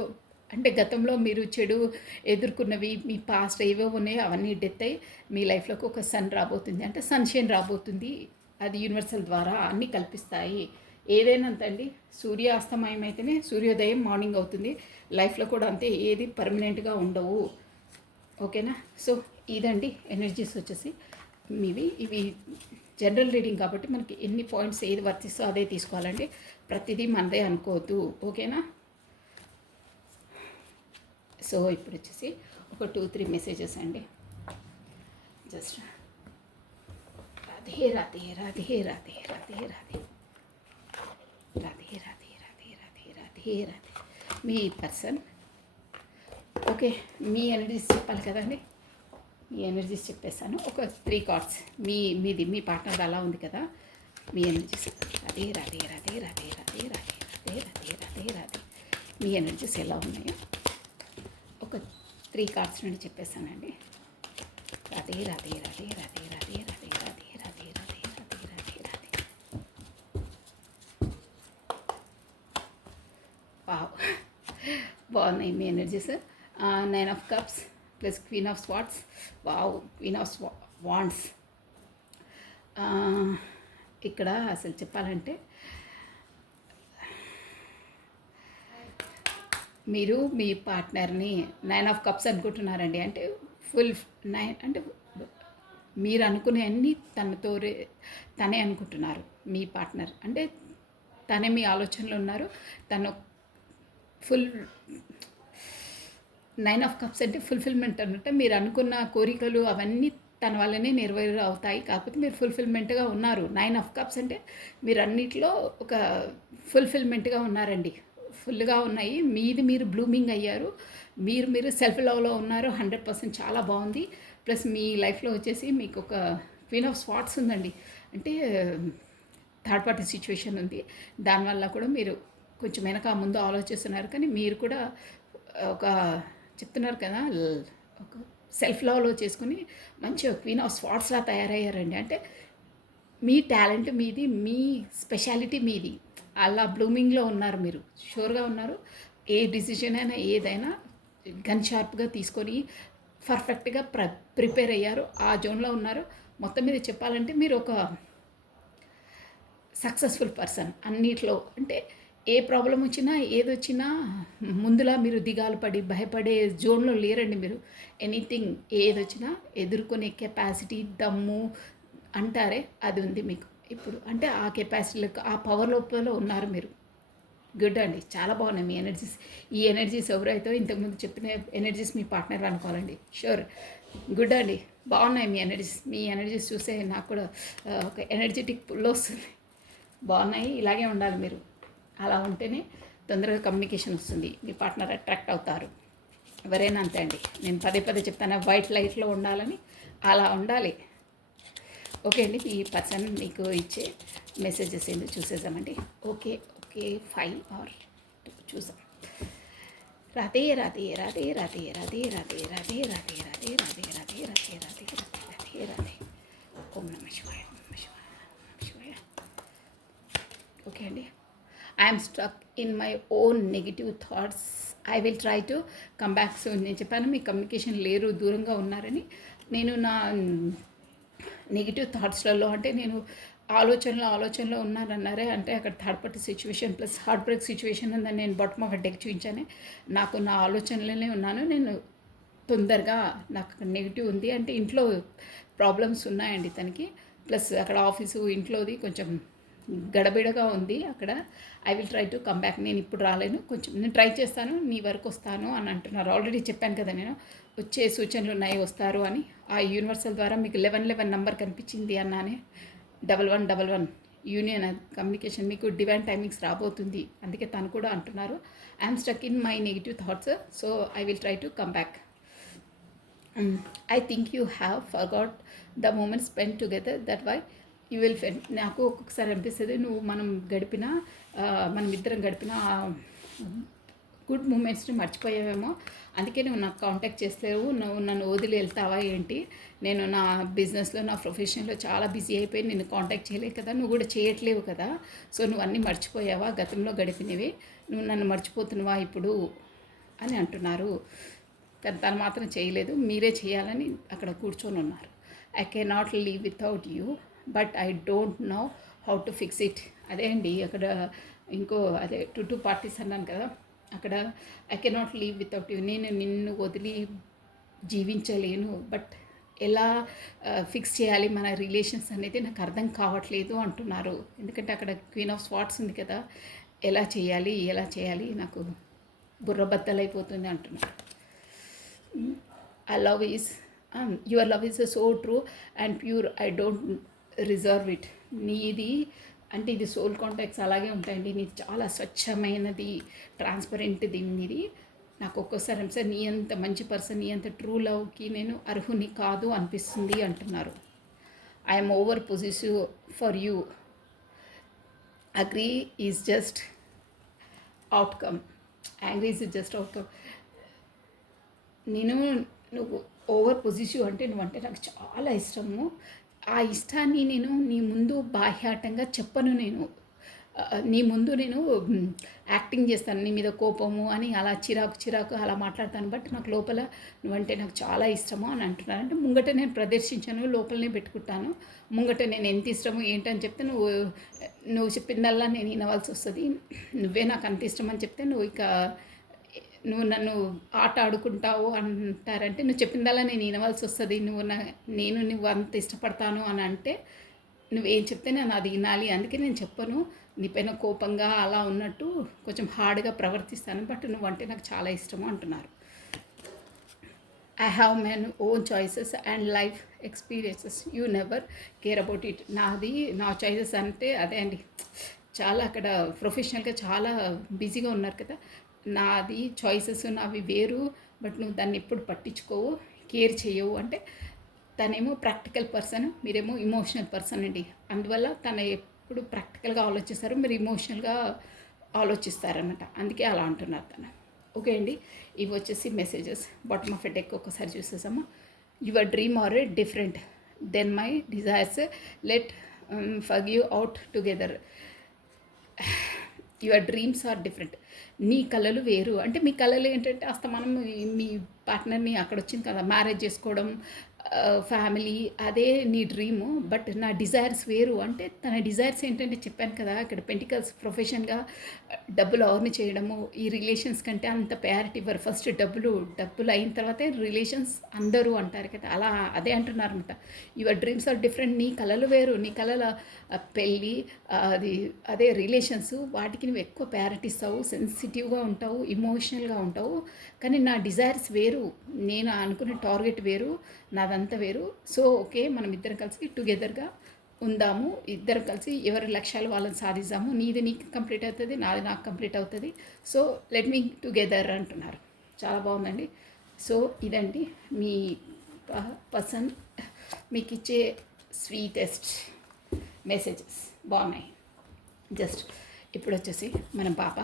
అంటే గతంలో మీరు చెడు ఎదుర్కొన్నవి మీ పాస్ట్ ఏవో ఉన్నాయో అవన్నీ డెత్ అయ్యి మీ లైఫ్లోకి ఒక సన్ రాబోతుంది. అంటే సన్షైన్ రాబోతుంది. అది యూనివర్సల్ ద్వారా అన్నీ కల్పిస్తాయి. ఏదైనా అంతండి. సూర్యాస్తమయం అయితేనే సూర్యోదయం మార్నింగ్ అవుతుంది. లైఫ్లో కూడా అంతే. ఏది పర్మనెంట్గా ఉండవు. ఓకేనా. సో ఇదండి ఎనర్జీస్ వచ్చేసి మీవి. ఇవి జనరల్ రీడింగ్ కాబట్టి మనకి ఎన్ని పాయింట్స్ ఏది వర్తిస్తో అదే తీసుకోవాలండి. ప్రతిదీ మనదే అనుకోవద్దు. ఓకేనా. సో ఇప్పుడు వచ్చేసి ఒక 2-3 మెసేజెస్ అండి. జస్ట్ రాధే రాధే రాధే రాధే రాధే రాధే రాధే రాధే రాధే రాధే రాధే రాధే. మీ పర్సన్ ఓకే. మీ ఎనర్జీస్ చెప్పాలి కదండి. మీ ఎనర్జీస్ చెప్పేస్తాను. ఒక 3 కార్డ్స్ మీ పార్ట్నర్ అలా ఉంది కదా. మీ ఎనర్జీస్ రాధే రాధే రాధే రాధే రాధే రాధే రాధే రాధే రాధే రాధే. మీ ఎనర్జీస్ ఎలా ఉన్నాయో ఒక 3 కార్డ్స్ నుండి చెప్పేస్తానండి. రాధే రాధే రాధే రాధే రాధే రాధే రాధే రాధే రాధే రాధే రాధే రాధే. వావ్, బాగున్నాయి మీ energies. 9 of cups plus queen of swords. Wow, queen of wands. ఇక్కడ అసలు చెప్పాలంటే మీరు మీ పార్ట్నర్ని 9 ఆఫ్ కప్స్ అనుకుంటున్నారండి. అంటే ఫుల్ 9 అంటే మీరు అనుకునే అన్నీ తనే అనుకుంటున్నారు. మీ పార్ట్నర్ అంటే తనే మీ ఆలోచనలో ఉన్నారు. తను ఫుల్ 9 ఆఫ్ కప్స్ అంటే ఫుల్ఫిల్మెంట్ అనమాట. మీరు అనుకున్న కోరికలు అవన్నీ తన వల్లనే నెరవేరు అవుతాయి. కాకపోతే మీరు ఫుల్ఫిల్మెంట్గా ఉన్నారు. 9 ఆఫ్ కప్స్ అంటే మీరు అన్నిట్లో ఒక ఫుల్ఫిల్మెంట్గా ఉన్నారండి. ఫుల్గా ఉన్నాయి. మీరు బ్లూమింగ్ అయ్యారు. మీరు సెల్ఫ్ లవ్లో ఉన్నారు. 100% చాలా బాగుంది. ప్లస్ మీ లైఫ్లో వచ్చేసి మీకు ఒక క్వీన్ ఆఫ్ స్వార్డ్స్ ఉందండి. అంటే థర్డ్ పార్టీ సిచ్యువేషన్ ఉంది. దానివల్ల కూడా మీరు కొంచెం వెనక ముందు ఆలోచిస్తున్నారు. కానీ మీరు కూడా ఒక చెప్తున్నారు కదా, ఒక సెల్ఫ్ లవ్లో చేసుకుని మంచిగా క్వీన్ ఆఫ్ స్వార్డ్స్లా తయారయ్యారండి. అంటే మీ టాలెంట్ మీది, మీ స్పెషాలిటీ మీది. అలా బ్లూమింగ్లో ఉన్నారు. మీరు షూర్గా ఉన్నారు. ఏ డిసిషన్ అయినా ఏదైనా గన్ షార్ప్గా తీసుకొని పర్ఫెక్ట్గా ప్రిపేర్ అయ్యారు. ఆ జోన్లో ఉన్నారు. మొత్తం మీద చెప్పాలంటే మీరు ఒక సక్సెస్ఫుల్ పర్సన్ అన్నిట్లో. అంటే ఏ ప్రాబ్లం వచ్చినా ఏదొచ్చినా ముందులా మీరు దిగాలు పడి భయపడే జోన్లో లేరండి మీరు. ఎనీథింగ్ ఏదొచ్చినా ఎదుర్కొనే కెపాసిటీ, దమ్ము అంటారే అది ఉంది మీకు ఇప్పుడు. అంటే ఆ కెపాసిటీలకు ఆ పవర్ లోపల ఉన్నారు మీరు. గుడ్ అండి, చాలా బాగున్నాయి మీ ఎనర్జీస్. ఈ ఎనర్జీస్ ఎవరైతే ఇంతకుముందు చెప్పిన ఎనర్జీస్ మీ పార్ట్నర్ అనుకోవాలండి. షూర్, గుడ్ అండి, బాగున్నాయి మీ ఎనర్జీస్. మీ ఎనర్జీస్ చూసే నాకు కూడా ఒక ఎనర్జెటిక్ పుల్ వస్తుంది. బాగున్నాయి, ఇలాగే ఉండాలి మీరు. అలా ఉంటేనే తొందరగా కమ్యూనికేషన్ వస్తుంది, మీ పార్ట్నర్ అట్రాక్ట్ అవుతారు. ఎవరైనా అంతే అండి, నేను పదే పదే చెప్తాను వైట్ లైట్లో ఉండాలని. అలా ఉండాలి. ఓకే అండి, ఈ పర్సన్ మీకు ఇచ్చే మెసేజెస్ ఏందో చూసేసామండి. ఓకే ఓకే, 5 or 2 చూసాం. రాధే రాధే రాధే రాధే రాధే రాధే రాధే రాధే రాధే రాధే రాధే రాధే రాధే రాధే రాధే. ఓం నమ శివాయ, నమ శివాయ, నమ శివాయ. ఓకే అండి, I'm struck in my own negative thoughts. I will try to come back soon. నేను చెప్పాను మీ కమ్యూనికేషన్ లేరు, దూరంగా ఉన్నారని. నేను నా నెగిటివ్ థాట్స్లలో అంటే నేను ఆలోచనలో ఉన్నారన్నారే, అంటే అక్కడ third party situation plus heart break situation ఉందని నేను బాటమ్ ఆఫ్ డెక్ చూపించానే. నాకు నా ఆలోచనలోనే ఉన్నాను నేను. తొందరగా నాకు నెగిటివ్ ఉంది అంటే ఇంట్లో ప్రాబ్లమ్స్ ఉన్నాయండి తనకి. ప్లస్ అక్కడ ఆఫీసు ఇంట్లోది కొంచెం గడబిడగా ఉంది అక్కడ. I will try to come back. నేను ఇప్పుడు రాలేను, కొంచెం నేను ట్రై చేస్తాను, నీ వరకు వస్తాను అని అంటున్నారు. ఆల్రెడీ చెప్పాను కదా నేను, వచ్చే సూచనలు ఉన్నాయి, వస్తారు అని. ఆ యూనివర్సల్ ద్వారా మీకు 1111 నెంబర్ కనిపించింది అన్నానే. 1111 యూనియన్ కమ్యూనికేషన్, మీకు డివైన్ టైమింగ్స్ రాబోతుంది. అందుకే తను కూడా అంటున్నారు I'm stuck in my negative thoughts, so I will try to come back. I think you have forgot the moment spend together, that why you will fell. నాకు ఒక్కొక్కసారి అనిపిస్తుంది నువ్వు మనం ఇద్దరం గడిపిన గుడ్ మూమెంట్స్ని మర్చిపోయావేమో, అందుకే నువ్వు నాకు కాంటాక్ట్ చేస్తలేవు, నువ్వు నన్ను వదిలి వెళ్తావా ఏంటి. నేను నా బిజినెస్లో నా ప్రొఫెషన్లో చాలా బిజీ అయిపోయి నేను కాంటాక్ట్ చేయలేవు కదా, నువ్వు కూడా చేయట్లేవు కదా, సో నువ్వు అన్నీ మర్చిపోయావా గతంలో గడిపినవి, నువ్వు నన్ను మర్చిపోతున్నావా ఇప్పుడు అని అంటున్నారు. కానీ తను మాత్రం చేయలేదు, మీరే చేయాలని అక్కడ కూర్చొని ఉన్నారు. I cannot leave without you but I don't know how to fix it. అదే అండి అక్కడ ఇంకో అదే టూ పార్టీస్ అన్నాను కదా, అక్కడ I cannot leave without you, నేను నిన్ను వదిలి జీవించలేను, బట్ ఎలా ఫిక్స్ చేయాలి మన రిలేషన్స్ అనేది నాకు అర్థం కావట్లేదు అంటున్నారు. ఎందుకంటే అక్కడ క్వీన్ ఆఫ్ స్వాట్స్ ఉంది కదా, ఎలా చేయాలి నాకు బుర్రబద్దలైపోతుంది అంటున్నారు. I love is your love is so true and pure, I don't reserve it. నీది అంటే ఇది సోల్ కాంటాక్ట్స్ అలాగే ఉంటాయండి, నీది చాలా స్వచ్ఛమైనది, ట్రాన్స్పరెంట్ది నీది. నాకు ఒక్కోసారి సార్ నీ అంత మంచి పర్సన్, నీ అంత ట్రూ లవ్కి నేను అర్హుని కాదు అనిపిస్తుంది అంటున్నారు. I'm over positive for you, agree is just outcome, angry is just outcome. నువ్వు ఓవర్ పొజిటివ్ అంటే నువ్వంటే నాకు చాలా ఇష్టము. ఆ ఇష్టాన్ని నేను నీ ముందు బాహ్యాటంగా చెప్పను. నీ ముందు నేను యాక్టింగ్ చేస్తాను, నీ మీద కోపము అని అలా చిరాకు అలా మాట్లాడతాను. బట్ నాకు లోపల నువ్వంటే నాకు చాలా ఇష్టము అని అంటున్నాను. అంటే ముంగట నేను ప్రదర్శించాను, లోపలనే పెట్టుకుంటాను. ముంగట నేను ఎంత ఇష్టము ఏంటని చెప్తే నువ్వు చెప్పిందల్లా నేను వినవలసి వస్తుంది. నువ్వే నాకు అంత ఇష్టం అని చెప్తే నువ్వు నన్ను ఆట ఆడుకుంటావు అంటారంటే నువ్వు చెప్పిందల్లా నేను వినవలసి వస్తుంది. నువ్వు అంత ఇష్టపడతాను అని అంటే నువ్వేం చెప్తే నేను అది వినాలి. అందుకే నేను చెప్పను, నీపైన కోపంగా అలా ఉన్నట్టు కొంచెం హార్డ్గా ప్రవర్తిస్తాను, బట్ నువ్వంటే నాకు చాలా ఇష్టము అంటున్నారు. I have my own choices and life experiences, you never care about it. నా చాయిసెస్ అంటే అదే అండి, చాలా అక్కడ ప్రొఫెషనల్గా చాలా బిజీగా ఉన్నారు కదా, నాది చాయిసెస్ నావి వేరు, బట్ నువ్వు దాన్ని ఎప్పుడు పట్టించుకోవు, కేర్ చేయవు. అంటే తనేమో ప్రాక్టికల్ పర్సన్, మీరేమో ఇమోషనల్ పర్సన్ అండి. అందువల్ల తను ఎప్పుడు ప్రాక్టికల్గా ఆలోచిస్తారు, మీరు ఇమోషనల్గా ఆలోచిస్తారన్నమాట. అందుకే అలా అంటున్నారు తను. ఓకే అండి, ఇవి వచ్చేసి messages. Bottom of a deck ఒకసారి చూసేసాము. Your dream are different then my desires, let forgive out together. Your dreams are different. నీ కలలు వేరు అంటే మీ కలలు ఏంటంటే అస్తమానం మీ పార్ట్నర్ని అక్కడ వచ్చింది కదా మ్యారేజ్ చేసుకోవడం, ఫ్యామిలీ, అదే నీ డ్రీము. బట్ నా డిజైర్స్ వేరు అంటే తన డిజైర్స్ ఏంటంటే చెప్పాను కదా ఇక్కడ పెంటికల్స్ ప్రొఫెషన్గా డబ్బులు అర్న్ చేయడము, ఈ రిలేషన్స్ కంటే అంత ప్రయారిటీ ఇవ్వరు. ఫస్ట్ డబ్బులు అయిన తర్వాతే రిలేషన్స్ అందరూ అంటారు కదా, అలా అదే అంటున్నారనమాట. Your dreams are different. నీ కలలు వేరు, నీ కలల పెళ్ళి, అదే రిలేషన్స్, వాటికి నువ్వు ఎక్కువ ప్రయారిటీ ఇస్తావు, సెన్సిటివ్గా ఉంటావు, ఇమోషనల్గా ఉంటావు. కానీ నా డిజైర్స్ వేరు, నేను అనుకునే టార్గెట్ వేరు, నాదంతా వేరు. సో ఓకే, మనం ఇద్దరం కలిసి టుగెదర్గా ఉందాము, ఇద్దరం కలిసి ఎవరి లక్ష్యాలు వాళ్ళని సాధిద్దాము, నీది నీకు కంప్లీట్ అవుతుంది, నాది నాకు కంప్లీట్ అవుతుంది. సో లెట్ మీ టుగెదర్ అంటున్నారు. చాలా బాగుందండి. సో ఇదండి మీ పర్సన్ మీకు ఇచ్చే స్వీటెస్ట్ మెసేజెస్ బాగున్నాయి. జస్ట్ ఇప్పుడు వచ్చేసి మన పాప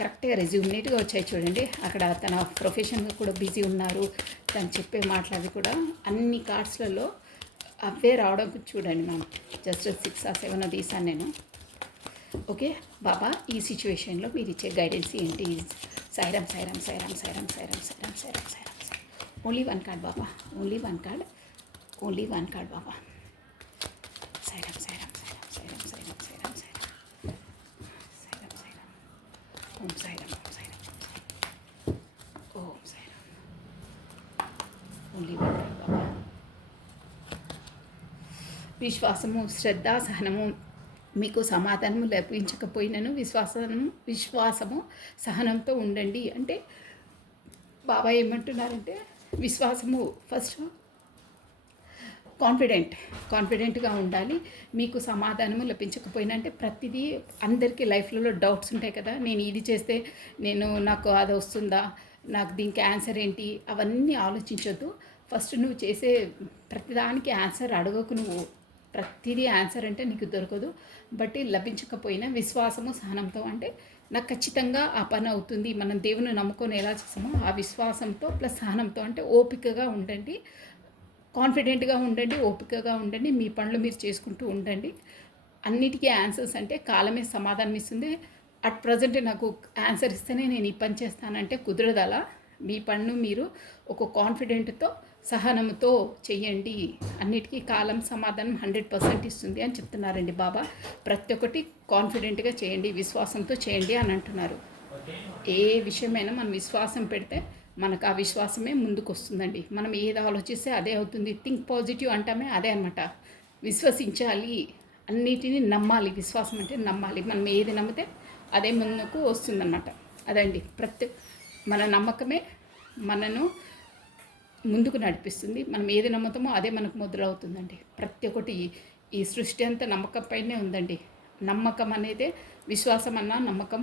కరెక్ట్గా రెజ్యూమినేట్గా వచ్చాయి చూడండి. అక్కడ తన ప్రొఫెషన్గా కూడా బిజీ ఉన్నారు, తను చెప్పే మాటలు కూడా అన్ని కార్డ్స్లలో అవే రావడం చూడండి. మనం జస్ట్ 6 or 7 తీసాను నేను. ఓకే బాబా, ఈ సిచ్యువేషన్లో మీరు ఇచ్చే గైడెన్స్ ఏంటి? Sairam Sairam Sairam Sairam Sairam Sairam Sairam Sairam Sairam. Only one card Baba, only one card, only one card Baba. Sairam Sairam Sairam Sairam Sairam Sairam Sairam Sairam Sairam. Om Sairam, Om Sairam, Om Sairam. Only one card Baba. విశ్వాసము, శ్రద్ధ, సహనము. మీకు సమాధానము లభించకపోయినను విశ్వాసము సహనంతో ఉండండి అంటే బాబా ఏమంటున్నారంటే విశ్వాసము ఫస్ట్ కాన్ఫిడెంట్గా ఉండాలి. మీకు సమాధానము లభించకపోయినా అంటే ప్రతిదీ అందరికీ లైఫ్లలో డౌట్స్ ఉంటాయి కదా, నేను ఇది చేస్తే నాకు అది వస్తుందా, నాకు దీనికి ఆన్సర్ ఏంటి, అవన్నీ ఆలోచించొద్దు. ఫస్ట్ నువ్వు చేసే ప్రతిదానికి ఆన్సర్ అడగకు. నువ్వు ప్రతిదీ ఆన్సర్ అంటే నీకు దొరకదు. బట్టి లభించకపోయినా విశ్వాసము సహనంతో అంటే నాకు ఖచ్చితంగా ఆ పని అవుతుంది, మనం దేవుని నమ్ముకొని ఎలా చేస్తామో ఆ విశ్వాసంతో ప్లస్ సహనంతో అంటే ఓపికగా ఉండండి, కాన్ఫిడెంట్గా ఉండండి, ఓపికగా ఉండండి, మీ పనులు మీరు చేసుకుంటూ ఉండండి. అన్నిటికీ ఆన్సర్స్ అంటే కాలమే సమాధానం ఇస్తుంది. అట్ ప్రజెంట్ నాకు ఆన్సర్ ఇస్తేనే నేను ఈ పని చేస్తానంటే కుదరదు. అలా మీ పన్ను మీరు ఒక కాన్ఫిడెంట్తో సహనంతో చెయ్యండి, అన్నిటికీ కాలం సమాధానం 100% ఇస్తుంది అని చెప్తున్నారండి బాబా. ప్రతి ఒక్కటి కాన్ఫిడెంట్గా చేయండి, విశ్వాసంతో చేయండి అని అంటున్నారు. ఏ విషయమైనా మనం విశ్వాసం పెడితే మనకు ఆ విశ్వాసమే ముందుకు వస్తుందండి. మనం ఏది ఆలోచిస్తే అదే అవుతుంది. థింక్ పాజిటివ్ అంటామే అదే అనమాట. విశ్వసించాలి, అన్నిటినీ నమ్మాలి. విశ్వాసం అంటే నమ్మాలి. మనం ఏది నమ్మితే అదే ముందుకు వస్తుందన్నమాట. అదండి మన నమ్మకమే మనను ముందుకు నడిపిస్తుంది. మనం ఏది నమ్ముతామో అదే మనకు మొదలవుతుందండి. ప్రతి ఒక్కటి ఈ సృష్టి అంతా నమ్మకం పైనే ఉందండి. నమ్మకం అనేది విశ్వాసం అన్న నమ్మకం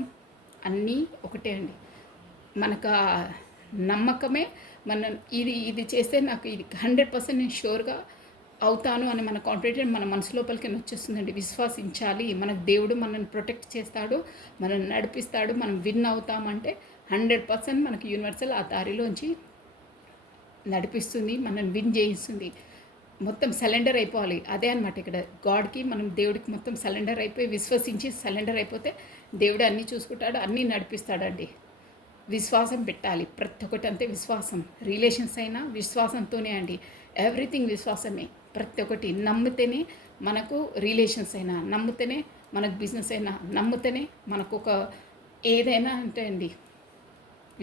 అన్నీ ఒకటే అండి. మనకు ఆ నమ్మకమే ఇది చేస్తే నాకు ఇది 100% నేను షూర్గా అవుతాను అని మన కాన్ఫిడెంట్ మన మనసు లోపలికి వచ్చేస్తుందండి. విశ్వసించాలి, మనకు దేవుడు మనల్ని ప్రొటెక్ట్ చేస్తాడు, మనల్ని నడిపిస్తాడు, మనం విన్ అవుతామంటే 100% మనకి యూనివర్సల్ ఆ దారిలోంచి నడిపిస్తుంది, మనల్ని విన్ చేయిస్తుంది. మొత్తం సరెండర్ అయిపోవాలి. అదే అనమాట ఇక్కడ గాడ్కి, మనం దేవుడికి మొత్తం సరెండర్ అయిపోయి విశ్వసించి సరెండర్ అయిపోతే దేవుడు అన్నీ చూసుకుంటాడు, అన్నీ నడిపిస్తాడండి. విశ్వాసం పెట్టాలి, ప్రతి ఒక్కటి అంతే విశ్వాసం. రిలేషన్స్ అయినా విశ్వాసంతోనే అండి. ఎవ్రీథింగ్ విశ్వాసమే. ప్రతి ఒక్కటి నమ్మితేనే మనకు రిలేషన్స్ అయినా, నమ్మితేనే మనకు బిజినెస్ అయినా, నమ్మితేనే మనకు ఒక ఏదైనా అంటే అండి,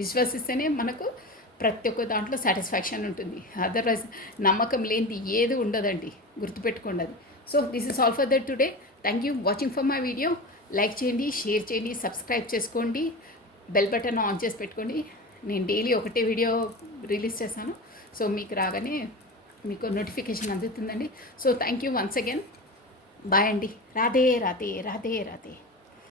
విశ్వసిస్తేనే మనకు ప్రతి ఒక్క దాంట్లో సాటిస్ఫాక్షన్ ఉంటుంది. అదర్వైజ్ నమ్మకం లేనిది ఏది ఉండదండి, గుర్తుపెట్టుకోండి అది. So this is all for that today. Thank you watching for my video. Like చేయండి, షేర్ చేయండి, సబ్స్క్రైబ్ చేసుకోండి, బెల్ బటన్ ఆన్ చేసి పెట్టుకోండి. నేను డైలీ ఒకటే వీడియో రిలీజ్ చేశాను. సో మీకు రాగానే మీకు నోటిఫికేషన్ అందుతుందండి. So thank you once again. Bye అండి. రాధే రాధే రాధే రాధే.